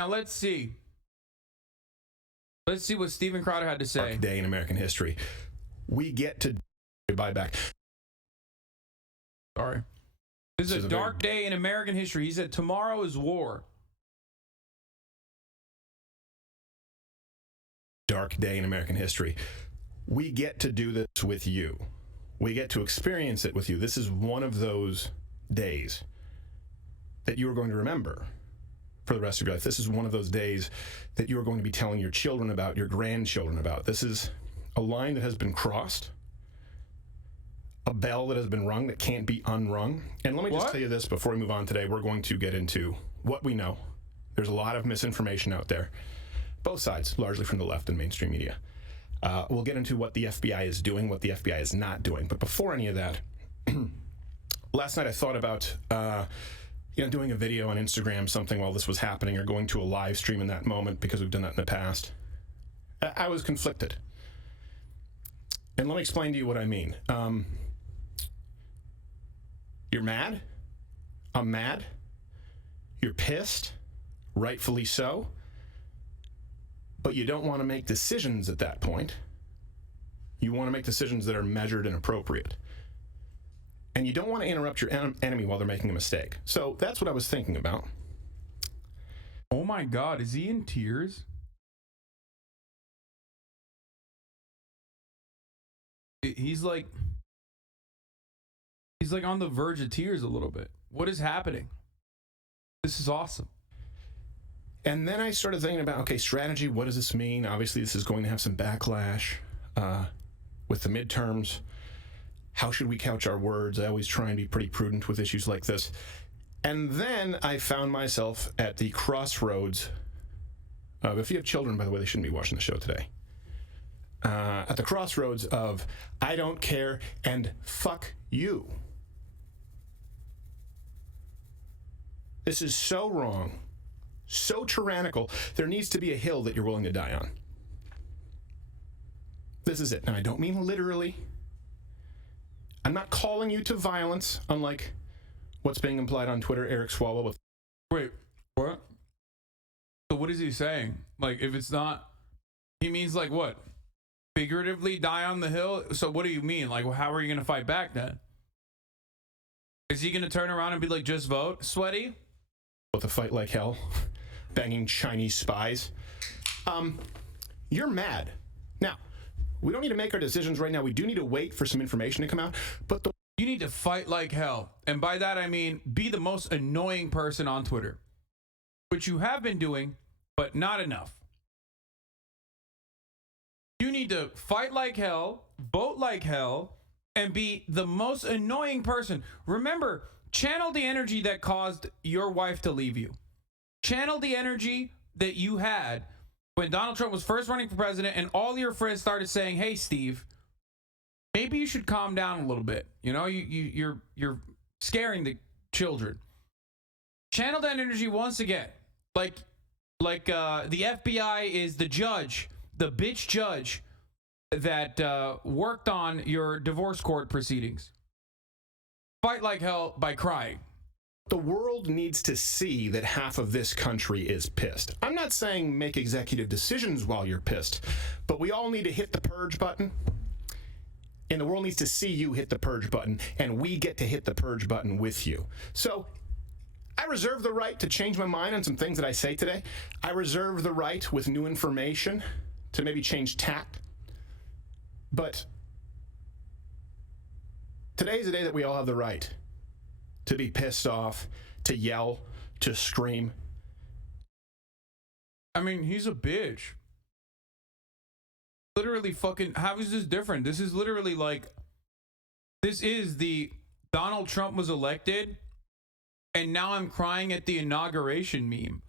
Now let's see. Let's see what Steven Crowder had to say. Day in American history. We get to buy back. Sorry. This is a dark day in American history. He said tomorrow is war. Dark day in American history. We get to do this with you. We get to experience it with you. This is one of those days that you are going to remember for the rest of your life. This is one of those days that you are going to be telling your children about, your grandchildren about. This is a line that has been crossed, a bell that has been rung that can't be unrung. And let me just tell you this before we move on today. We're going to get into what we know. There's a lot of misinformation out there, both sides, largely from the left and mainstream media. We'll get into what the FBI is doing, what the FBI is not doing. But before any of that, last night I thought about doing a video on Instagram, something while this was happening, or going to a live stream in that moment, because we've done that in the past. I was conflicted. And let me explain to you what I mean. You're mad? I'm mad. You're pissed, rightfully so. But you don't want to make decisions at that point. You want to make decisions that are measured and appropriate. And you don't want to interrupt your enemy while they're making a mistake. So that's what I was thinking about. Oh my God, is he in tears? He's like on the verge of tears a little bit. What is happening? This is awesome. And then I started thinking about, okay, strategy, what does this mean? Obviously, this is going to have some backlash with the midterms. How should we couch our words? I always try and be pretty prudent with issues like this. And then I found myself at the crossroads of, if you have children, by the way, they shouldn't be watching the show today. At the crossroads of, I don't care and fuck you. This is so wrong, so tyrannical. There needs to be a hill that you're willing to die on. This is it. And I don't mean literally. I'm not calling you to violence, unlike what's being implied on Twitter, Eric Swalwell. With Wait, what? So what is he saying? Like, if it's not, he means like what? Figuratively die on the hill? So what do you mean? Like, how are you going to fight back then? Is he going to turn around and be like, just vote, sweaty? With a fight like hell, banging Chinese spies. You're mad. Now, we don't need to make our decisions right now. We do need to wait for some information to come out. But you need to fight like hell. And by that, I mean, be the most annoying person on Twitter, which you have been doing, but not enough. You need to fight like hell, vote like hell, and be the most annoying person. Remember, channel the energy that caused your wife to leave you. Channel the energy that you had when Donald Trump was first running for president and all your friends started saying, hey, Steve, maybe you should calm down a little bit. You know, you're scaring the children. Channel that energy once again. Like the FBI is the judge, the bitch judge that worked on your divorce court proceedings. Fight like hell by crying. The world needs to see that half of this country is pissed. I'm not saying make executive decisions while you're pissed, but we all need to hit the purge button. And the world needs to see you hit the purge button, and we get to hit the purge button with you. So I reserve the right to change my mind on some things that I say today. I reserve the right with new information to maybe change tact. But today's the day that we all have the right to be pissed off, to yell, to scream. I mean, he's a bitch. Literally fucking, how is this different? This is literally like, this is the Donald Trump was elected and now I'm crying at the inauguration meme.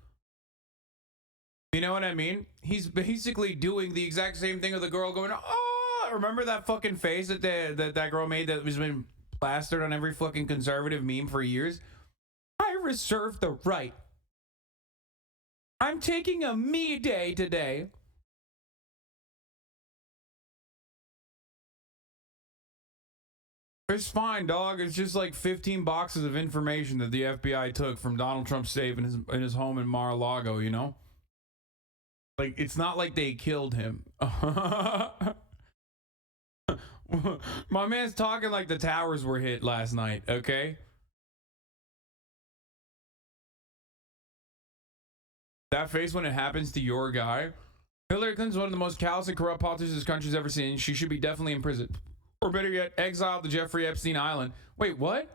You know what I mean? He's basically doing the exact same thing with the girl going, oh, remember that fucking face that that girl made that was been plastered on every fucking conservative meme for years? I reserve the right. I'm taking a me day today. It's fine, dog. It's just like 15 boxes of information that the FBI took from Donald Trump's safe in his home in Mar-a-Lago, you know? Like, it's not like they killed him. My man's talking like the towers were hit last night, okay? That face when it happens to your guy. Hillary Clinton's one of the most callous and corrupt politicians this country's ever seen. She should be definitely in prison. Or better yet, exiled to Jeffrey Epstein Island. Wait, what?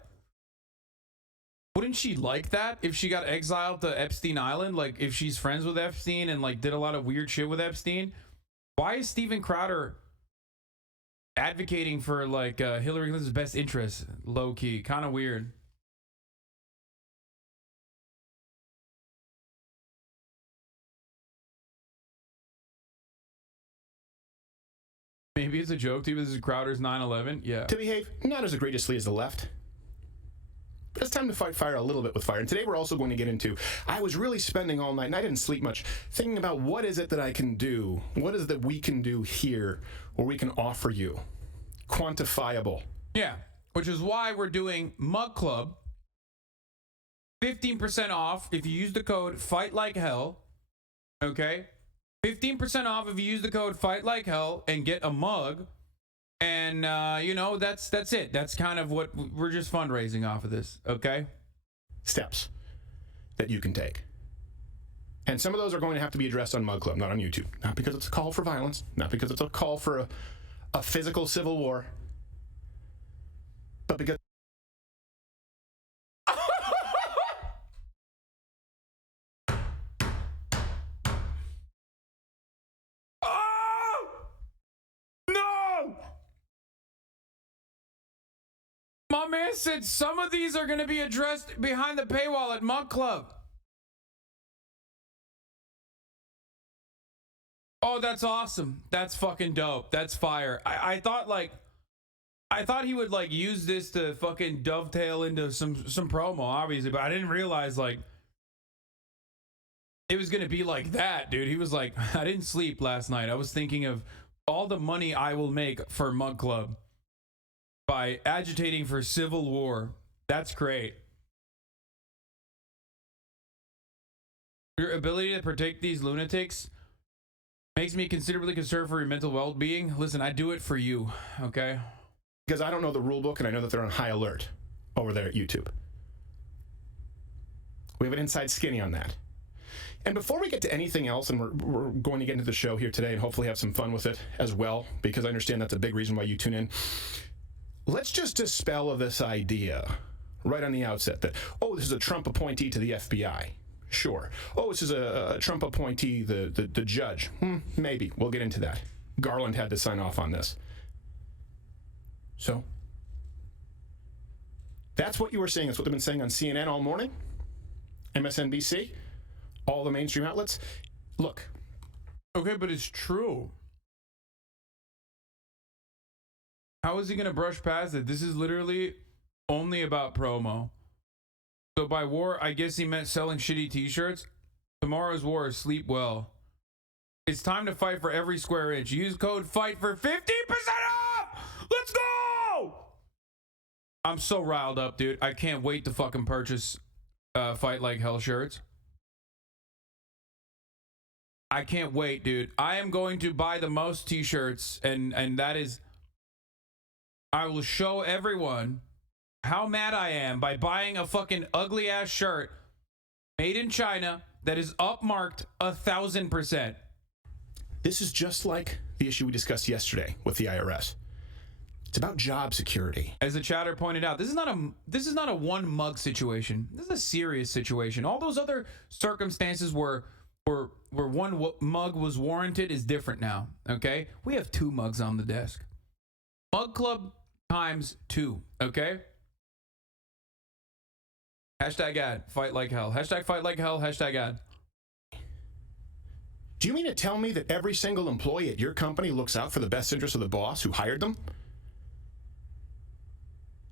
Wouldn't she like that if she got exiled to Epstein Island? Like, if she's friends with Epstein and, like, did a lot of weird shit with Epstein? Why is Steven Crowder advocating for, like, Hillary Clinton's best interests? Low-key. Kind of weird. Maybe it's a joke to you. This is Crowder's 9/11. Yeah. To behave not as egregiously as the left. But it's time to fight fire a little bit with fire. And today we're also going to get into, I was really spending all night, and I didn't sleep much, thinking about what is it that I can do? What is it that we can do here, or we can offer you? Quantifiable. Yeah, which is why we're doing Mug Club. 15% off if you use the code FIGHTLIKEHELL. Okay? 15% off if you use the code FIGHTLIKEHELL and get a mug. And, you know, that's it. That's kind of what we're just fundraising off of this, okay? Steps that you can take. And some of those are going to have to be addressed on Mug Club, not on YouTube. Not because it's a call for violence, not because it's a call for a physical civil war, but because my man said some of these are going to be addressed behind the paywall at Mug Club. Oh, that's awesome. That's fucking dope. That's fire. I thought he would like use this to fucking dovetail into some promo, obviously, but I didn't realize like it was going to be like that, dude. He was like, I didn't sleep last night. I was thinking of all the money I will make for Mug Club by agitating for civil war. That's great. Your ability to protect these lunatics makes me considerably concerned for your mental well-being. Listen, I do it for you, okay? Because I don't know the rule book, and I know that they're on high alert over there at YouTube. We have an inside skinny on that. And before we get to anything else, and we're going to get into the show here today and hopefully have some fun with it as well, because I understand that's a big reason why you tune in. Let's just dispel of this idea right on the outset that, oh, this is a Trump appointee to the FBI. Sure. Oh, this is a Trump appointee, the judge. Maybe. We'll get into that. Garland had to sign off on this. So, that's what you were saying. That's what they've been saying on CNN all morning, MSNBC, all the mainstream outlets. Look. Okay, but it's true. How is he going to brush past it? This is literally only about promo. So by war, I guess he meant selling shitty t-shirts. Tomorrow's war is sleep well. It's time to fight for every square inch. Use code FIGHT for 15% off! Let's go! I'm so riled up, dude. I can't wait to fucking purchase Fight Like Hell shirts. I can't wait, dude. I am going to buy the most t-shirts, and that is... I will show everyone how mad I am by buying a fucking ugly ass shirt made in China that is upmarked 1,000%. This is just like the issue we discussed yesterday with the IRS. It's about job security. As the chatter pointed out, this is not a one mug situation. This is a serious situation. All those other circumstances where one mug was warranted is different now. Okay, we have 2 mugs on the desk. Mug Club times 2, okay? Hashtag ad, fight like hell. Hashtag fight like hell, hashtag ad. Do you mean to tell me that every single employee at your company looks out for the best interest of the boss who hired them?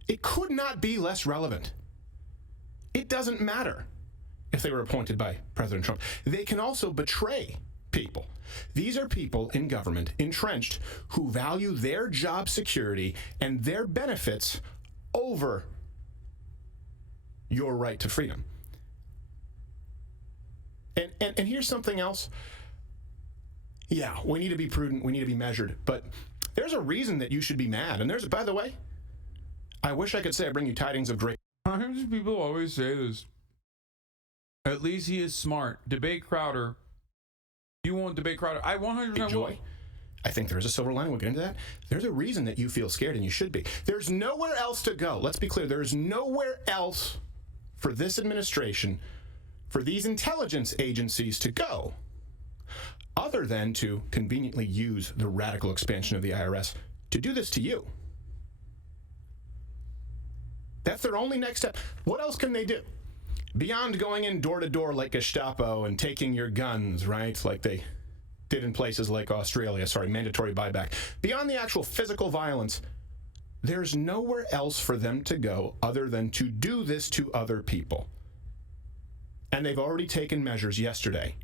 It could not be less relevant. It doesn't matter if they were appointed by President Trump. They can also betray people. These are people in government, entrenched, who value their job security and their benefits over your right to freedom. And here's something else. Yeah, we need to be prudent. We need to be measured. But there's a reason that you should be mad. And there's, by the way, I wish I could say I bring you tidings of great. I hear people always say this. At least he is smart. Debate Crowder. You won't debate Crowder. I 100% joy. will. I think there is a silver lining. We'll get into that. There's a reason that you feel scared, and you should be. There's nowhere else to go. Let's be clear. There is nowhere else for this administration, for these intelligence agencies to go, other than to conveniently use the radical expansion of the IRS to do this to you. That's their only next step. What else can they do? Beyond going in door to door like Gestapo and taking your guns, right? Like they did in places like Australia, mandatory buyback. Beyond the actual physical violence, there's nowhere else for them to go other than to do this to other people. And they've already taken measures yesterday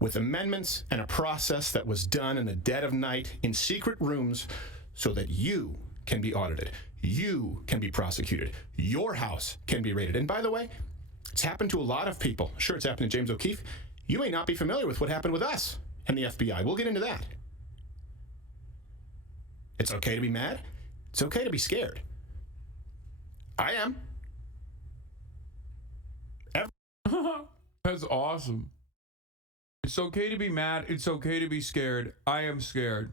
with amendments and a process that was done in the dead of night in secret rooms so that you can be audited. You can be prosecuted. Your house can be raided. And by the way, it's happened to a lot of people. Sure, it's happened to James O'Keefe. You may not be familiar with what happened with us and the FBI. We'll get into that. It's okay to be mad. It's okay to be scared. I am. That's awesome. It's okay to be mad. It's okay to be scared. I am scared.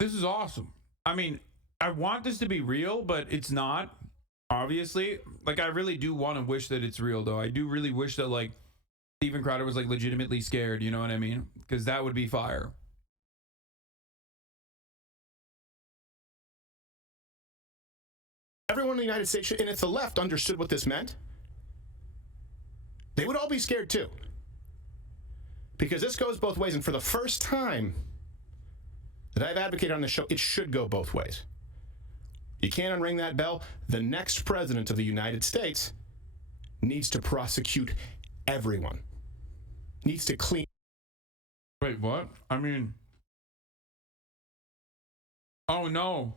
This is awesome. I mean, I want this to be real, but it's not, obviously. Like, I really do want to wish that it's real, though. I do really wish that, like, Steven Crowder was, like, legitimately scared, you know what I mean? Because that would be fire. Everyone in the United States, and if the left understood what this meant, they would all be scared, too. Because this goes both ways, and for the first time that I've advocated on this show, it should go both ways. You can't unring that bell. The next president of the United States needs to prosecute everyone. Needs to clean. Wait, what? I mean, oh no.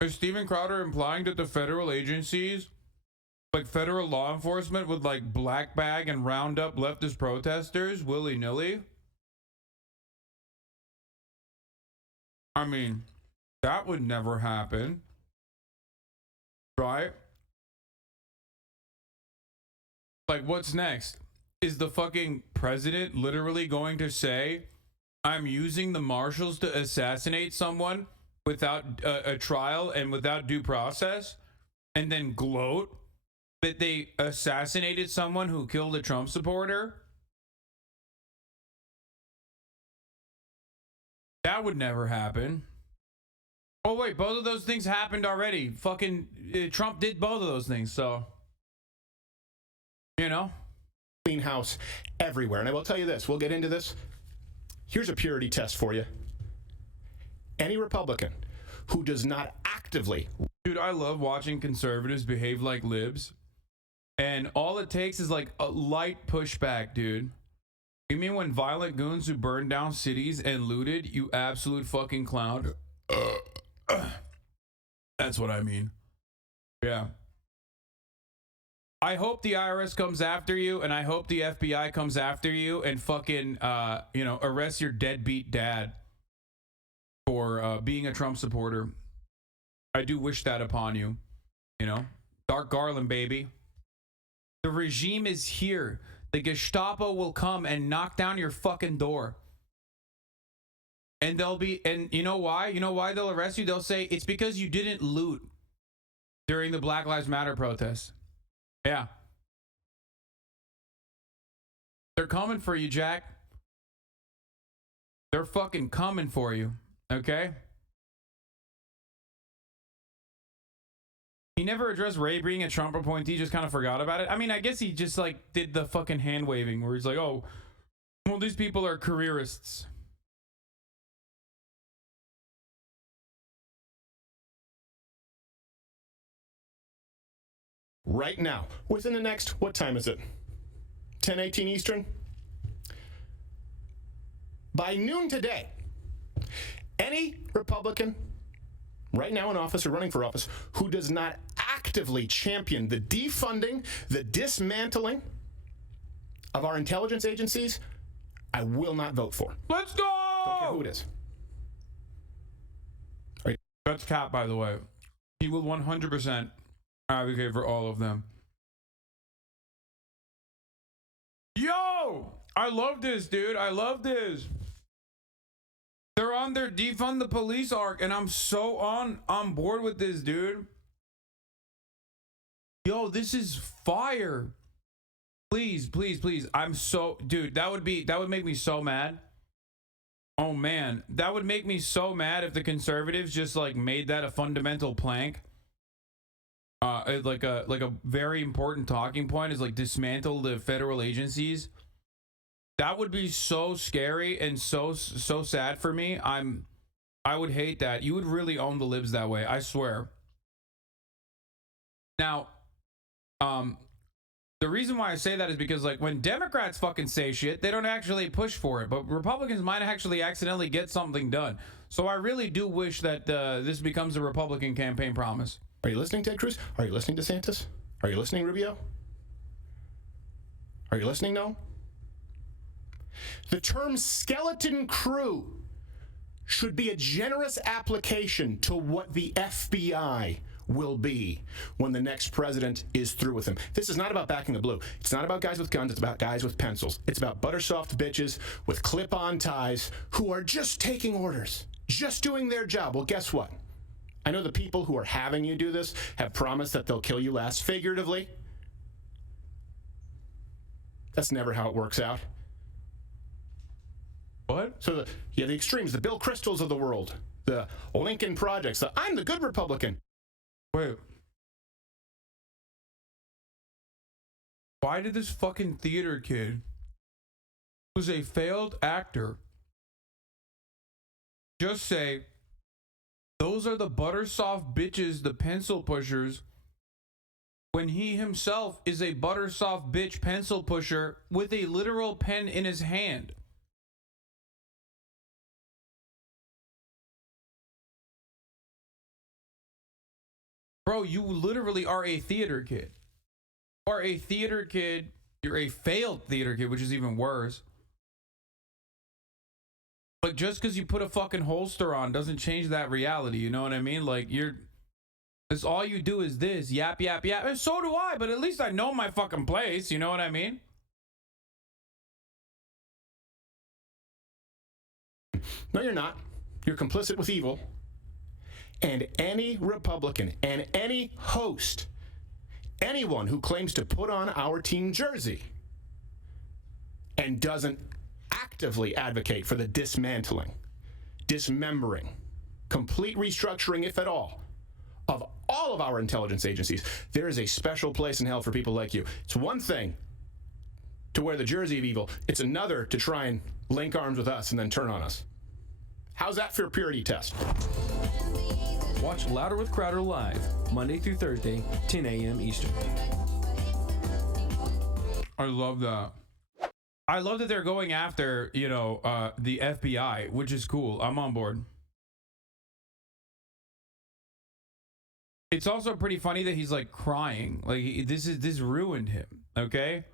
Is Steven Crowder implying that the federal agencies, like federal law enforcement, would like black bag and round up leftist protesters willy-nilly? I mean, that would never happen. Right? Like, what's next? Is the fucking president literally going to say, I'm using the marshals to assassinate someone without a trial and without due process, and then gloat that they assassinated someone who killed a Trump supporter? That would never happen. Oh wait, both of those things happened already. Fucking Trump did both of those things, so, you know. Clean house everywhere. And I will tell you this, we'll get into this. Here's a purity test for you. Any Republican who does not actively... Dude, I love watching conservatives behave like libs. And all it takes is like a light pushback, dude. You mean when violent goons who burned down cities and looted, you absolute fucking clown? That's what I mean. Yeah. I hope the IRS comes after you, and I hope the FBI comes after you and fucking, arrest your deadbeat dad for being a Trump supporter. I do wish that upon you. You know? Dark Garland, baby. The regime is here. The Gestapo will come and knock down your fucking door. And you know why? You know why they'll arrest you? They'll say, it's because you didn't loot during the Black Lives Matter protests. Yeah. They're coming for you, Jack. They're fucking coming for you. Okay? He never addressed Ray being a Trump appointee, just kind of forgot about it. I mean, I guess he just like did the fucking hand waving where he's like, oh, well, these people are careerists. Right now, within the next, what time is it? 10:18 Eastern? By noon today, any Republican right now in office or running for office who does not actively champion the defunding, the dismantling of our intelligence agencies, I will not vote for. Let's go! Don't care who it is. That's Cap, by the way. He will 100% advocate for all of them. Yo! I love this, dude. I love this. They're on their defund the police arc, and I'm so on board with this, dude. Yo, this is fire. Please, please, please. I'm so, dude, that would make me so mad. Oh man, that would make me so mad if the conservatives just like made that a fundamental plank. Like a very important talking point is like dismantle the federal agencies. That would be so scary and so sad for me. I would hate that. You would really own the libs that way, I swear. Now, the reason why I say that is because like when Democrats fucking say shit, they don't actually push for it, but Republicans might actually accidentally get something done. So I really do wish that this becomes a Republican campaign promise. Are you listening, Ted Cruz? Are you listening, DeSantis? Are you listening, Rubio? Are you listening, no? The term skeleton crew should be a generous application to what the FBI will be when the next president is through with him. This is not about backing the blue. It's not about guys with guns. It's about guys with pencils. It's about buttersoft bitches with clip-on ties who are just taking orders, just doing their job. Well, guess what? I know the people who are having you do this have promised that they'll kill you last, figuratively. That's never how it works out. What? So the extremes, the Bill Kristols of the world, the Lincoln Projects, the I'm the good Republican. Wait. Why did this fucking theater kid, who's a failed actor, just say, those are the buttersoft bitches, the pencil pushers, when he himself is a buttersoft bitch pencil pusher with a literal pen in his hand? Bro, you literally are a theater kid. You are a theater kid. You're a failed theater kid, which is even worse. Like, just because you put a fucking holster on doesn't change that reality. You know what I mean? Like, that's all you do is this. Yap, yap, yap. And so do I, but at least I know my fucking place. You know what I mean? No, you're not. You're complicit with evil. And any Republican and any host, anyone who claims to put on our team jersey and doesn't actively advocate for the dismantling, dismembering, complete restructuring, if at all of our intelligence agencies, there is a special place in hell for people like you. It's one thing to wear the jersey of evil. It's another to try and link arms with us and then turn on us. How's that for a purity test? Watch Louder with Crowder live, Monday through Thursday, 10 a.m. Eastern. I love that. I love that they're going after, the FBI, which is cool. I'm on board. It's also pretty funny that he's like crying. Like this ruined him. Okay.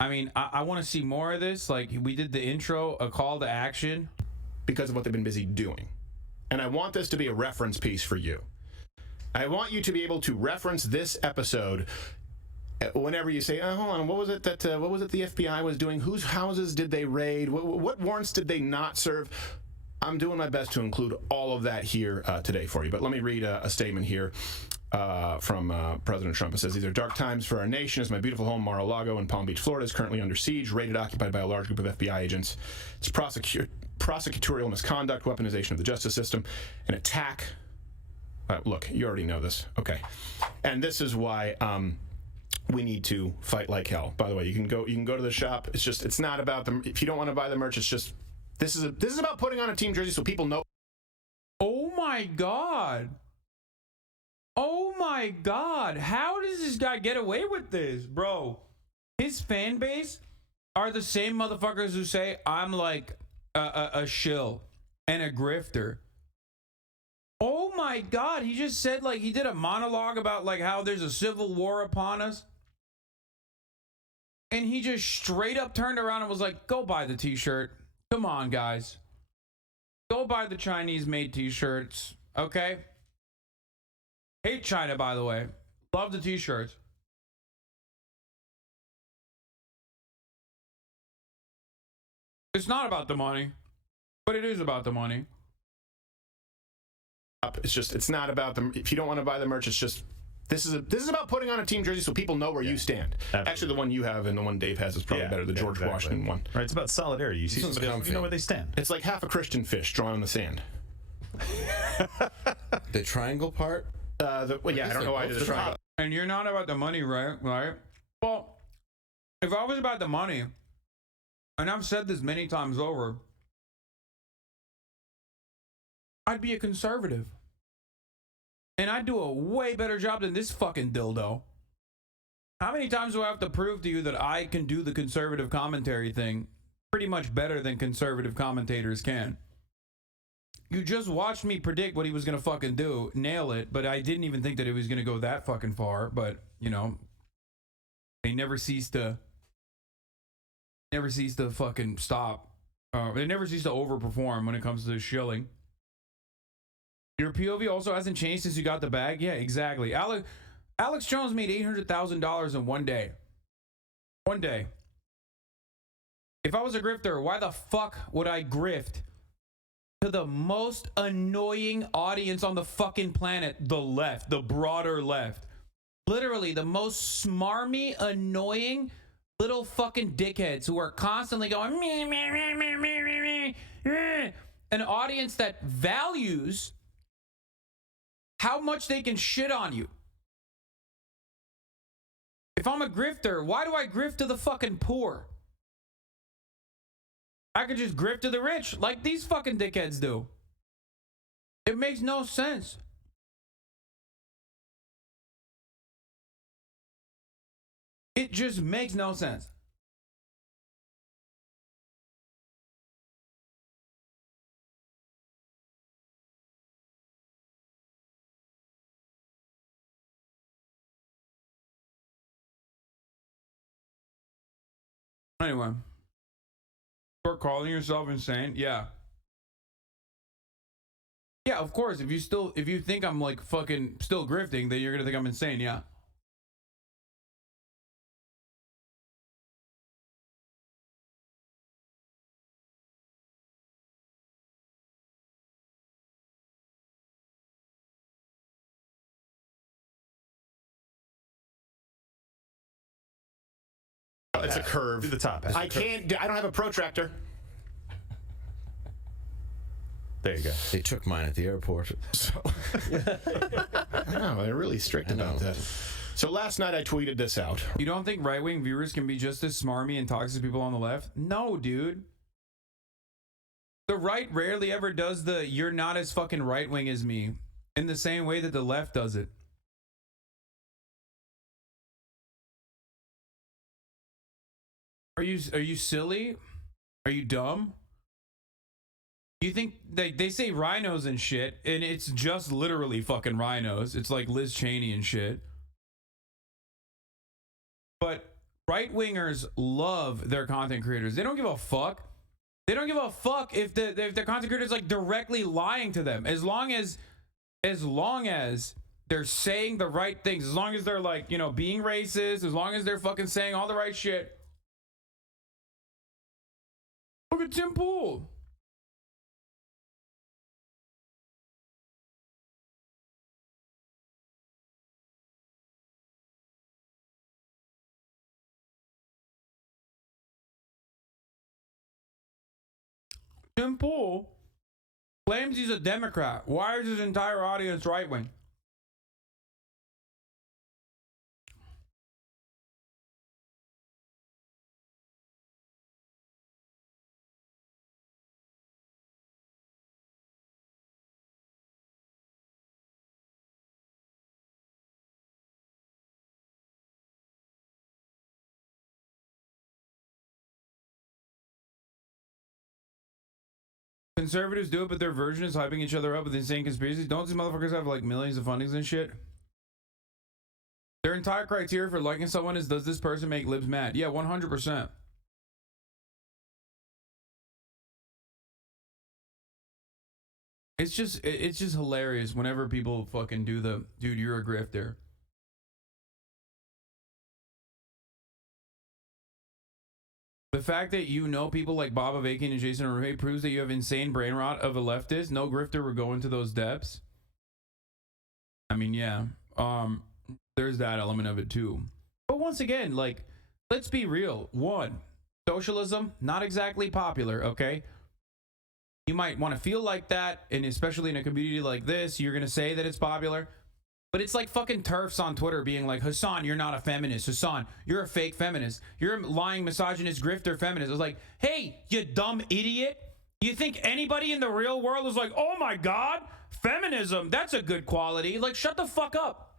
I mean, I want to see more of this. Like we did the intro, a call to action. Because of what they've been busy doing. And I want this to be a reference piece for you. I want you to be able to reference this episode whenever you say, hold on, what was it the FBI was doing? Whose houses did they raid? What warrants did they not serve? I'm doing my best to include all of that here today for you. But let me read a statement here from President Trump. It says, these are dark times for our nation as my beautiful home, Maralago in Palm Beach, Florida, is currently under siege, raided, occupied by a large group of FBI agents. It's prosecutorial misconduct, weaponization of the justice system, an attack. Look, you already know this. Okay. And this is why we need to fight like hell. By the way, you can go to the shop. It's not about them. If you don't want to buy the merch, it's just, this is about putting on a team jersey so people know. Oh my God. Oh my God. How does this guy get away with this, bro? His fan base are the same motherfuckers who say I'm like a shill. and a grifter. Oh my God, he just said, like, he did a monologue about, like, how there's a civil war upon us. And he just straight up turned around and was like, go buy the t-shirt. Come on, guys. Go buy the Chinese-made t-shirts, okay? Hate China, by the way. Love the t-shirts. It's not about the money, but it is about the money. It's just, it's not about them. If you don't want to buy the merch, it's just, this is about putting on a team jersey so people know where you stand. Absolutely. Actually, the one you have and the one Dave has is probably better, the George Washington one. Right, it's about solidarity. You see somebody else, you know where they stand. It's like half a Christian fish drawn in the sand. The triangle part? I don't know why I did the triangle. And you're not about the money, right? Well, if I was about the money, and I've said this many times over, I'd be a conservative. And I'd do a way better job than this fucking dildo. How many times do I have to prove to you that I can do the conservative commentary thing pretty much better than conservative commentators can? You just watched me predict what he was gonna fucking do, nail it, but I didn't even think that it was gonna go that fucking far. But, you know, they never cease to fucking stop. They never cease to overperform when it comes to shilling. Your POV also hasn't changed since you got the bag? Yeah, exactly. Alex Jones made $800,000 in one day. One day. If I was a grifter, why the fuck would I grift to the most annoying audience on the fucking planet? The left, the broader left. Literally, the most smarmy, annoying little fucking dickheads who are constantly going, meh, meh, meh, meh, meh, meh, meh. An audience that values how much they can shit on you. If I'm a grifter, why do I grift to the fucking poor? I could just grift to the rich like these fucking dickheads do. It makes no sense. It just makes no sense. Anyway, start calling yourself insane. Yeah, of course. If you think I'm like fucking still grifting, then you're gonna think I'm insane. Yeah. It's a curve. Do the top half. I don't have a protractor. There you go. They took mine at the airport. So, I know, they're really strict about that. So last night I tweeted this out. You don't think right-wing viewers can be just as smarmy and toxic as people on the left? No, dude. The right rarely ever does the "you're not as fucking right-wing as me" in the same way that the left does it. Are you silly? Are you dumb? You think they say rhinos and shit, and it's just literally fucking rhinos. It's like Liz Cheney and shit. But right-wingers love their content creators. They don't give a fuck. They don't give a fuck if the content creators like directly lying to them. As long as they're saying the right things, as long as they're like, you know, being racist, as long as they're fucking saying all the right shit. Look at Tim Pool. Tim Pool claims he's a Democrat. Why is his entire audience right-wing? conservatives do it, but their version is hyping each other up with insane conspiracies. Don't these motherfuckers have like millions of fundings and shit? Their entire criteria for liking someone is, does this person make libs mad? Yeah, 100%. It's just hilarious whenever people fucking do the, dude, you're a grifter. The fact that you know people like Bob Avakian and Jason Arruhe proves that you have insane brain rot of a leftist. No grifter would go into those depths. I mean, yeah. There's that element of it too. But once again, like, let's be real. One, socialism, not exactly popular, okay? You might want to feel like that, and especially in a community like this, you're going to say that it's popular. But it's like fucking TERFs on Twitter being like, Hassan, you're not a feminist. Hassan, you're a fake feminist. You're a lying, misogynist, grifter feminist. It's like, hey, you dumb idiot. You think anybody in the real world is like, oh my God, feminism, that's a good quality. Like, shut the fuck up.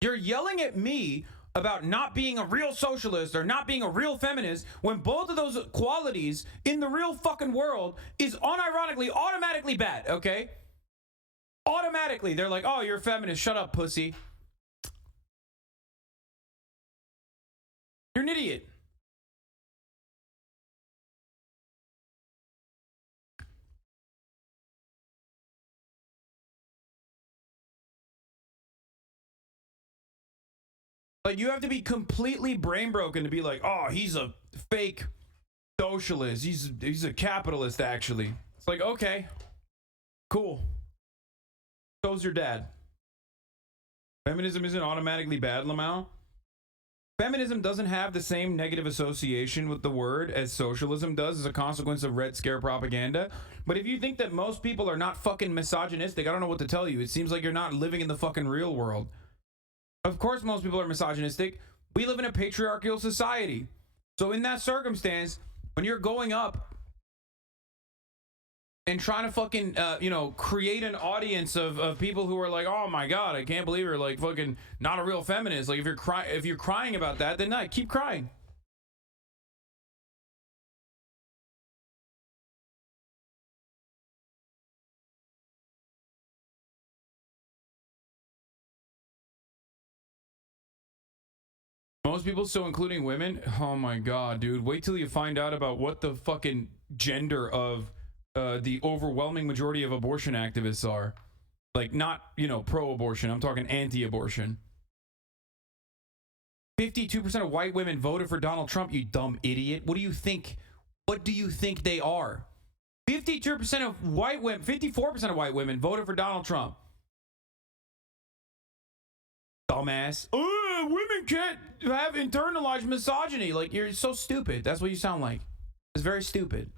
You're yelling at me about not being a real socialist or not being a real feminist when both of those qualities in the real fucking world is unironically, automatically bad, okay? Automatically, they're like, oh, you're a feminist. Shut up, pussy. You're an idiot. Like, you have to be completely brain broken to be like, oh, he's a fake socialist. He's a capitalist, actually. It's like, okay, cool. So's your dad. Feminism isn't automatically bad, Lamau. Feminism doesn't have the same negative association with the word as socialism does as a consequence of Red Scare propaganda. But if you think that most people are not fucking misogynistic, I don't know what to tell you. It seems like you're not living in the fucking real world. Of course most people are misogynistic. We live in a patriarchal society. So in that circumstance, when you're going up and trying to fucking, create an audience of people who are like, oh my God, I can't believe you're like fucking not a real feminist. Like, if you're crying about that, then no, keep crying. Most people, so including women, oh my God, dude, wait till you find out about what the fucking gender of the overwhelming majority of abortion activists are. Like, not, pro-abortion. I'm talking anti-abortion. 52% of white women voted for Donald Trump, you dumb idiot. What do you think? What do you think they are? 52% of white women, 54% of white women voted for Donald Trump. Dumbass. Women can't have internalized misogyny. Like, you're so stupid. That's what you sound like. It's very stupid.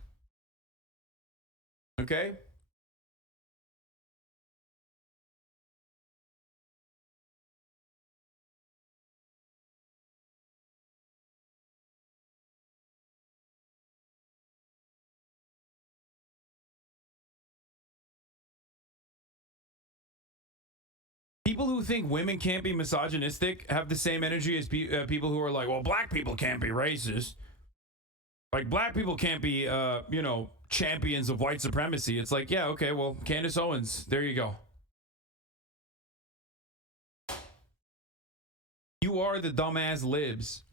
Okay? People who think women can't be misogynistic have the same energy as people who are like, well, black people can't be racist. Like, black people can't be, champions of white supremacy. It's like, yeah, okay, well, Candace Owens, there you go. You are the dumbass libs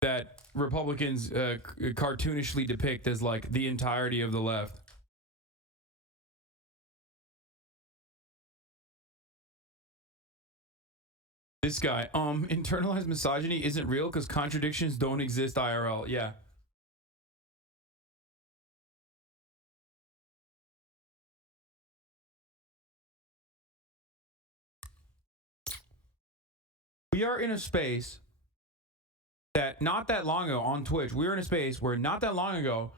that Republicans cartoonishly depict as, like, the entirety of the left. This guy, internalized misogyny isn't real because contradictions don't exist IRL. Yeah. We are in a space that not that long ago on Twitch, we were in a space where not that long ago,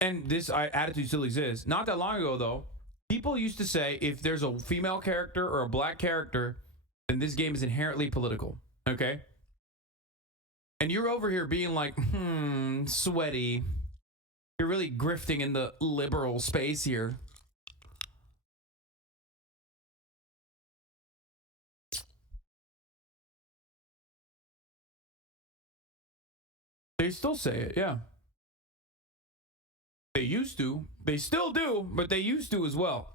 and this attitude still exists, not that long ago though, people used to say if there's a female character or a black character, then this game is inherently political, okay? And you're over here being like, sweaty. You're really grifting in the liberal space here. They still say it, yeah. They used to. They still do, but they used to as well.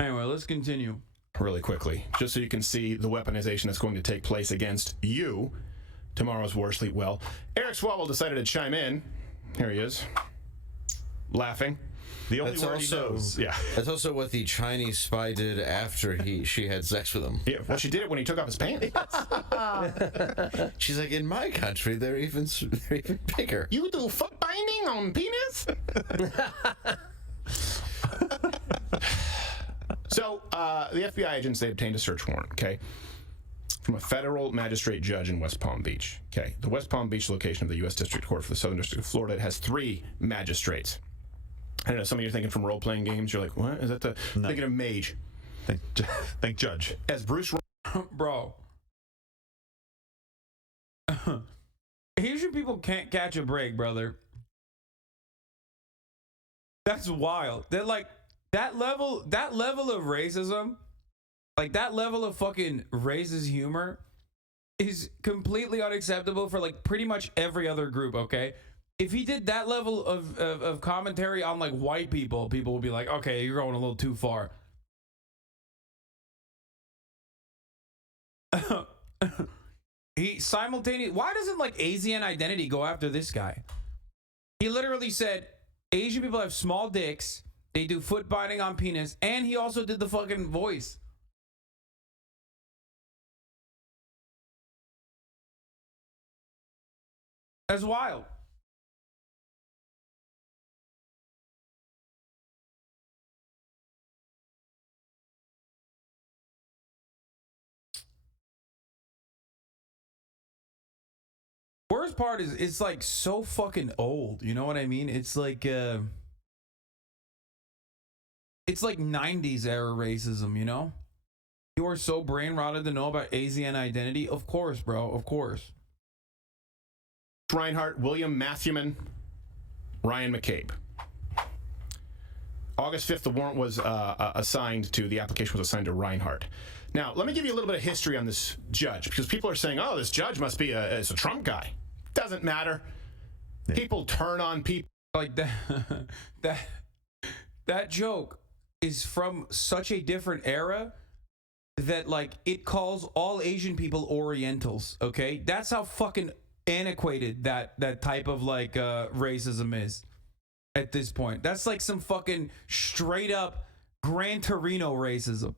Anyway, let's continue. Really quickly, just so you can see the weaponization that's going to take place against you. Tomorrow's War Sleep Well. Eric Swalwell decided to chime in. Here he is, laughing. The only That's word he also knows. Yeah. That's also what the Chinese spy did after she had sex with him. Yeah, well, she did it when he took off his pants. She's like, in my country, they're even bigger. You do foot binding on penis? So, the FBI agents, they obtained a search warrant, okay, from a federal magistrate judge in West Palm Beach, okay? The West Palm Beach location of the U.S. District Court for the Southern District of Florida, it has 3 magistrates. I don't know, some of you are thinking from role-playing games, you're like, what? Is that the... No. Thinking of mage. Thank Judge. As Bruce... Bro. Asian people can't catch a break, brother. That's wild. They're like, that level of racism, like that level of fucking racist humor is completely unacceptable for like pretty much every other group, okay? If he did that level of commentary on like white people, people would be like, okay, you're going a little too far. He simultaneously, why doesn't like Asian identity go after this guy? He literally said Asian people have small dicks, they do foot binding on penis, and he also did the fucking voice. That's wild. Worst part is it's like so fucking old. You know what I mean? It's like 90s era racism, you know? You are so brain rotted to know about Asian identity. Of course, bro. Of course. Reinhardt, William Matthewman, Ryan McCabe. August 5th, the warrant was assigned to, the application was assigned to Reinhardt. Now, let me give you a little bit of history on this judge, because people are saying, oh, this judge must be it's a Trump guy. Doesn't matter. Yeah. People turn on people. Like that joke is from such a different era that, like, it calls all Asian people Orientals, okay? That's how fucking antiquated that type of, like, racism is at this point. That's like some fucking straight up Gran Torino racism.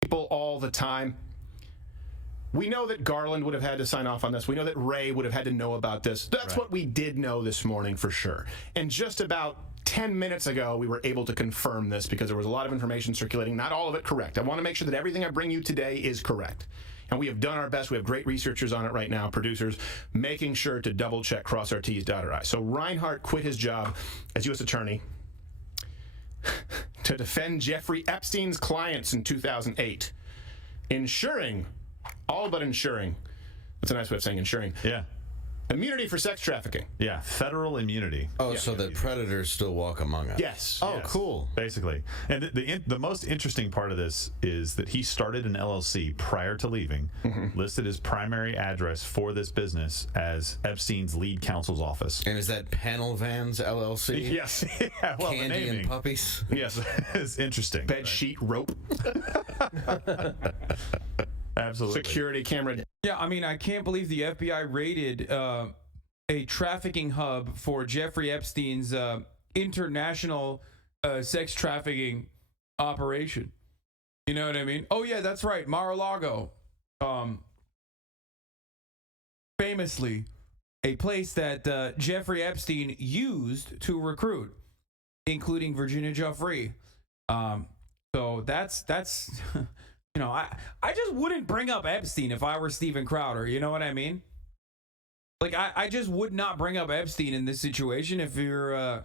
People all the time. We know that Garland would have had to sign off on this. We know that Ray would have had to know about this. That's what we did know this morning for sure. And just about 10 minutes ago, we were able to confirm this because there was a lot of information circulating, not all of it correct. I want to make sure that everything I bring you today is correct. And we have done our best. We have great researchers on it right now, producers, making sure to double check, cross our T's, dot our I's. So Reinhardt quit his job as U.S. attorney to defend Jeffrey Epstein's clients in 2008, ensuring, all but ensuring, that's a nice way of saying ensuring. Yeah. Immunity for sex trafficking. Yeah, federal immunity. Oh, so that predators still walk among us. Yes. Oh, cool. Basically. And the most interesting part of this is that he started an LLC prior to leaving, listed his primary address for this business as Epstein's lead counsel's office. And is that Panel Vans LLC? Yes. Yeah, well, Candy and puppies? Yes. It's interesting. Bed sheet rope. Absolutely. Security camera. Yeah, I mean, I can't believe the FBI raided a trafficking hub for Jeffrey Epstein's international sex trafficking operation. You know what I mean? Oh, yeah, that's right. Maralago. Famously, a place that Jeffrey Epstein used to recruit, including Virginia Giuffre. So that's you know, I just wouldn't bring up Epstein if I were Steven Crowder. You know what I mean? Like, I just would not bring up Epstein in this situation if your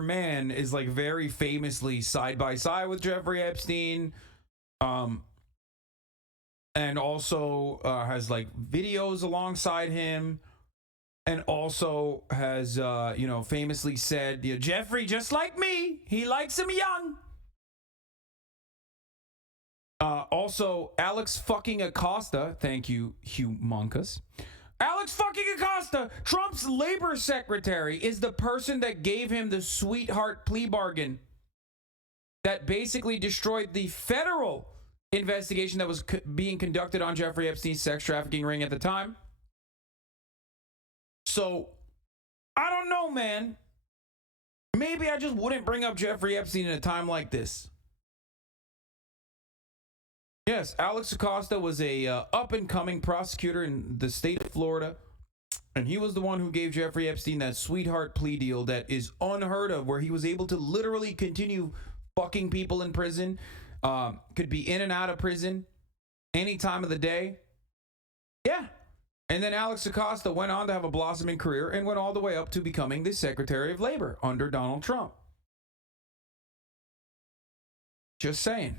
man is like very famously side by side with Jeffrey Epstein, and also has like videos alongside him, and also has you know, famously said, you know, Jeffrey, just like me, he likes him young. Also, Alex fucking Acosta, thank you, Humongous, Alex fucking Acosta, Trump's labor secretary, is the person that gave him the sweetheart plea bargain that basically destroyed the federal investigation that was being conducted on Jeffrey Epstein's sex trafficking ring at the time. So, I don't know, man. Maybe I just wouldn't bring up Jeffrey Epstein in a time like this. Yes, Alex Acosta was a up-and-coming prosecutor in the state of Florida, and he was the one who gave Jeffrey Epstein that sweetheart plea deal that is unheard of, where he was able to literally continue fucking people in prison, could be in and out of prison any time of the day. Yeah. And then Alex Acosta went on to have a blossoming career and went all the way up to becoming the Secretary of Labor under Donald Trump. Just saying.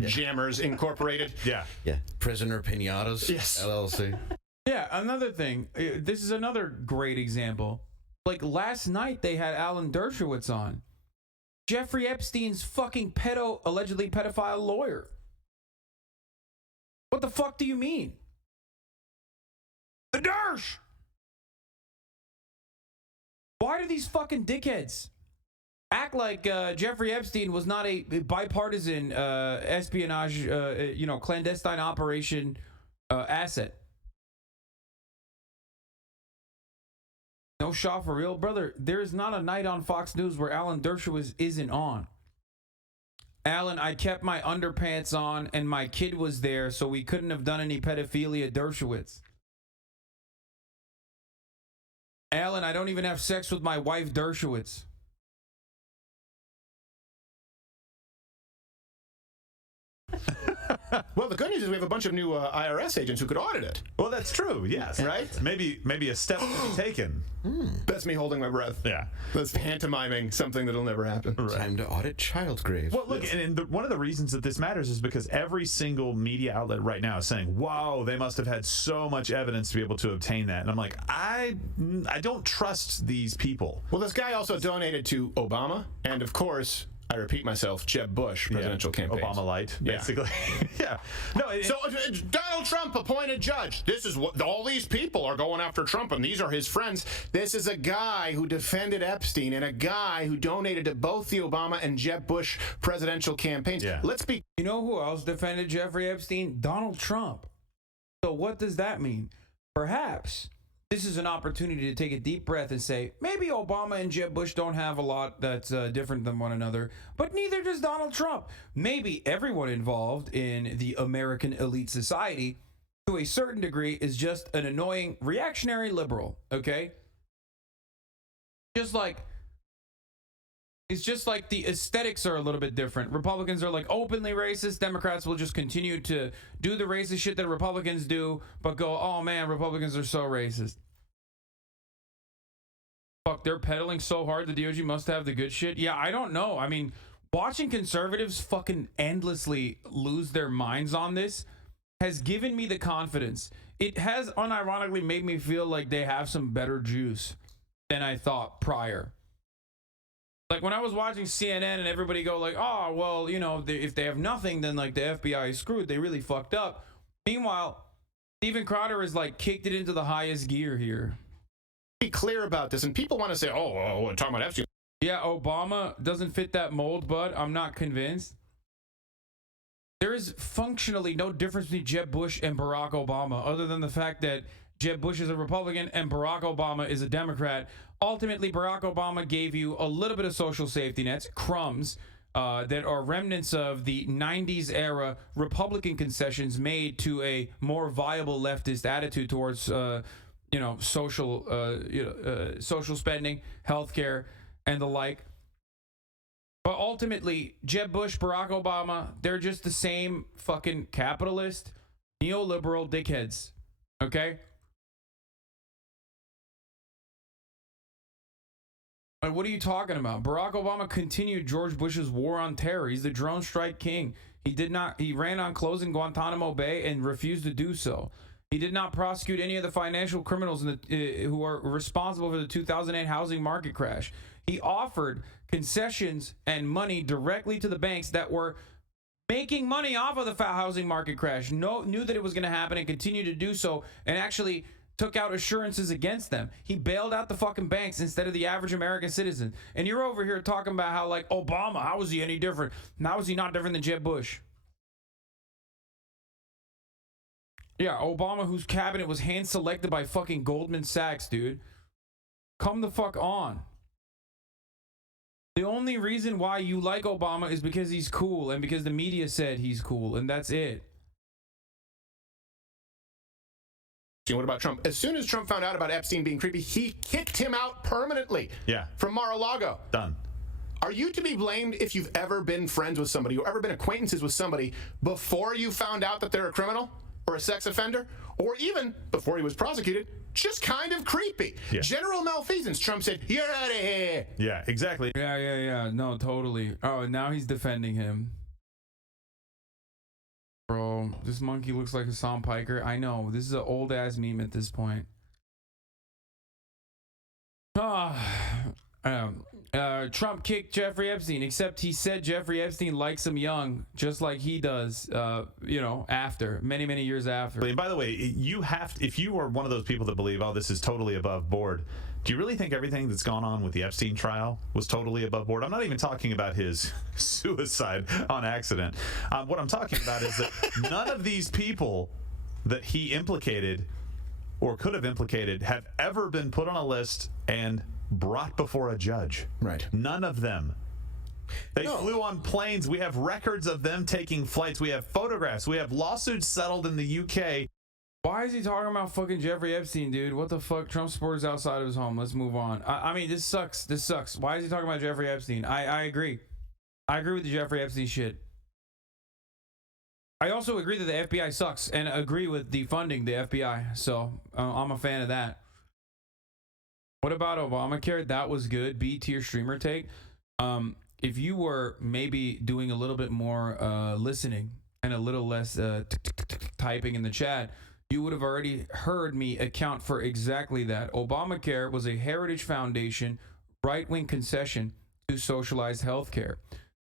Jammers Incorporated. Yeah. Yeah. Prisoner Pinatas. Yes. LLC. Yeah, another thing. This is another great example. Like last night, they had Alan Dershowitz on. Jeffrey Epstein's fucking allegedly pedophile lawyer. What the fuck do you mean? The Dersh! Why do these fucking dickheads act like Jeffrey Epstein was not a bipartisan espionage, clandestine operation asset? No shot for real, brother. There is not a night on Fox News where Alan Dershowitz isn't on. Alan, I kept my underpants on and my kid was there, so we couldn't have done any pedophilia, Dershowitz. Alan, I don't even have sex with my wife, Dershowitz. Well, the good news is we have a bunch of new IRS agents who could audit it. Well, that's true. Yes. Right? Maybe a step to be taken. That's me holding my breath. Yeah. That's pantomiming something that'll never happen. Time to audit child graves. Well, look, and one of the reasons that this matters is because every single media outlet right now is saying, "Wow, they must have had so much evidence to be able to obtain that." And I'm like, I don't trust these people. Well, this guy also donated to Obama, and of course, I repeat myself, Jeb Bush presidential campaigns. Obama light, Yeah. basically. Yeah. No. So Donald Trump appointed judge. This is what all these people are going after Trump, and these are his friends. This is a guy who defended Epstein and a guy who donated to both the Obama and Jeb Bush presidential campaigns. Yeah. Let's be. You know who else defended Jeffrey Epstein? Donald Trump. So what does that mean? Perhaps this is an opportunity to take a deep breath and say, maybe Obama and Jeb Bush don't have a lot that's different than one another, but neither does Donald Trump. Maybe everyone involved in the American elite society, to a certain degree, is just an annoying reactionary liberal, okay? It's just like the aesthetics are a little bit different. Republicans are like openly racist. Democrats will just continue to do the racist shit that Republicans do, but go, oh man, Republicans are so racist. Fuck, they're peddling so hard, the DOJ must have the good shit. Yeah, I don't know. I mean, watching conservatives fucking endlessly lose their minds on this has given me the confidence. It has unironically made me feel like they have some better juice than I thought prior. Like when I was watching CNN and everybody go like, oh, well, you know, if they have nothing, then like the FBI is screwed. They really fucked up. Meanwhile, Steven Crowder has like kicked it into the highest gear here. Be clear about this, and people want to say, oh, we're talking about Epstein. Yeah, Obama doesn't fit that mold, bud. I'm not convinced. There is functionally no difference between Jeb Bush and Barack Obama, other than the fact that Jeb Bush is a Republican and Barack Obama is a Democrat. Ultimately, Barack Obama gave you a little bit of social safety nets, crumbs, that are remnants of the 90s era Republican concessions made to a more viable leftist attitude towards, social spending, healthcare, and the like. But ultimately, Jeb Bush, Barack Obama, they're just the same fucking capitalist, neoliberal dickheads. Okay? Like, what are you talking about? Barack Obama continued George Bush's war on terror. He's the drone strike king. He ran on closing Guantanamo Bay and refused to do so. He did not prosecute any of the financial criminals who are responsible for the 2008 housing market crash. He offered concessions and money directly to the banks that were making money off of the housing market crash, knew that it was going to happen and continued to do so, and actually took out assurances against them. He bailed out the fucking banks instead of the average American citizen. And you're over here talking about how, like, Obama, how was he any different? How was he not different than Jeb Bush? Yeah, Obama, whose cabinet was hand-selected by fucking Goldman Sachs, dude. Come the fuck on. The only reason why you like Obama is because he's cool and because the media said he's cool, and that's it. What about Trump? As soon as Trump found out about Epstein being creepy, he kicked him out permanently. Yeah. From Mar-a-Lago. Done. Are you to be blamed if you've ever been friends with somebody or ever been acquaintances with somebody before you found out that they're a criminal or a sex offender, or even before he was prosecuted, just kind of creepy? Yeah. General malfeasance. Trump said, "You're out of here." Yeah, exactly. Yeah. No, totally. Oh, and now he's defending him. Bro, this monkey looks like Hassan Piker. I know. This is an old-ass meme at this point. Trump kicked Jeffrey Epstein, except he said Jeffrey Epstein likes him young, just like he does, after, many years after. And by the way, if you are one of those people that believe, oh, this is totally above board, do you really think everything that's gone on with the Epstein trial was totally above board? I'm not even talking about his suicide on accident. What I'm talking about is that none of these people that he implicated or could have implicated have ever been put on a list and brought before a judge. Right. None of them. They flew on planes. We have records of them taking flights. We have photographs. We have lawsuits settled in the UK. Why is he talking about fucking Jeffrey Epstein, dude? What the fuck? Trump supporters outside of his home. Let's move on. I mean, this sucks. This sucks. Why is he talking about Jeffrey Epstein? I agree. I agree with the Jeffrey Epstein shit. I also agree that the FBI sucks and agree with defunding the FBI. So I'm a fan of that. What about Obamacare? That was good. B-tier streamer take. If you were maybe doing a little bit more listening and a little less typing in the chat, you would have already heard me account for exactly that. Obamacare was a Heritage Foundation right-wing concession to socialized healthcare.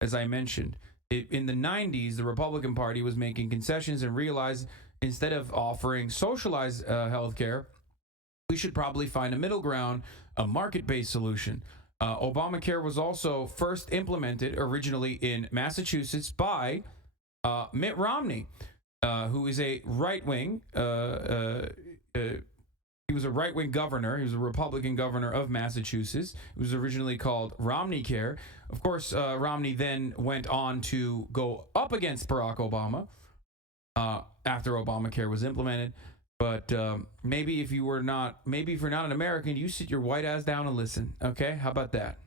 As I mentioned, in the 90s, the Republican Party was making concessions and realized instead of offering socialized healthcare, we should probably find a middle ground, a market-based solution. Obamacare was also first implemented originally in Massachusetts by Mitt Romney, who is a right-wing. He was a right-wing governor. He was a Republican governor of Massachusetts. It was originally called Romneycare. Of course, Romney then went on to go up against Barack Obama after Obamacare was implemented. But maybe if you're not an American, you sit your white ass down and listen. Okay, how about that?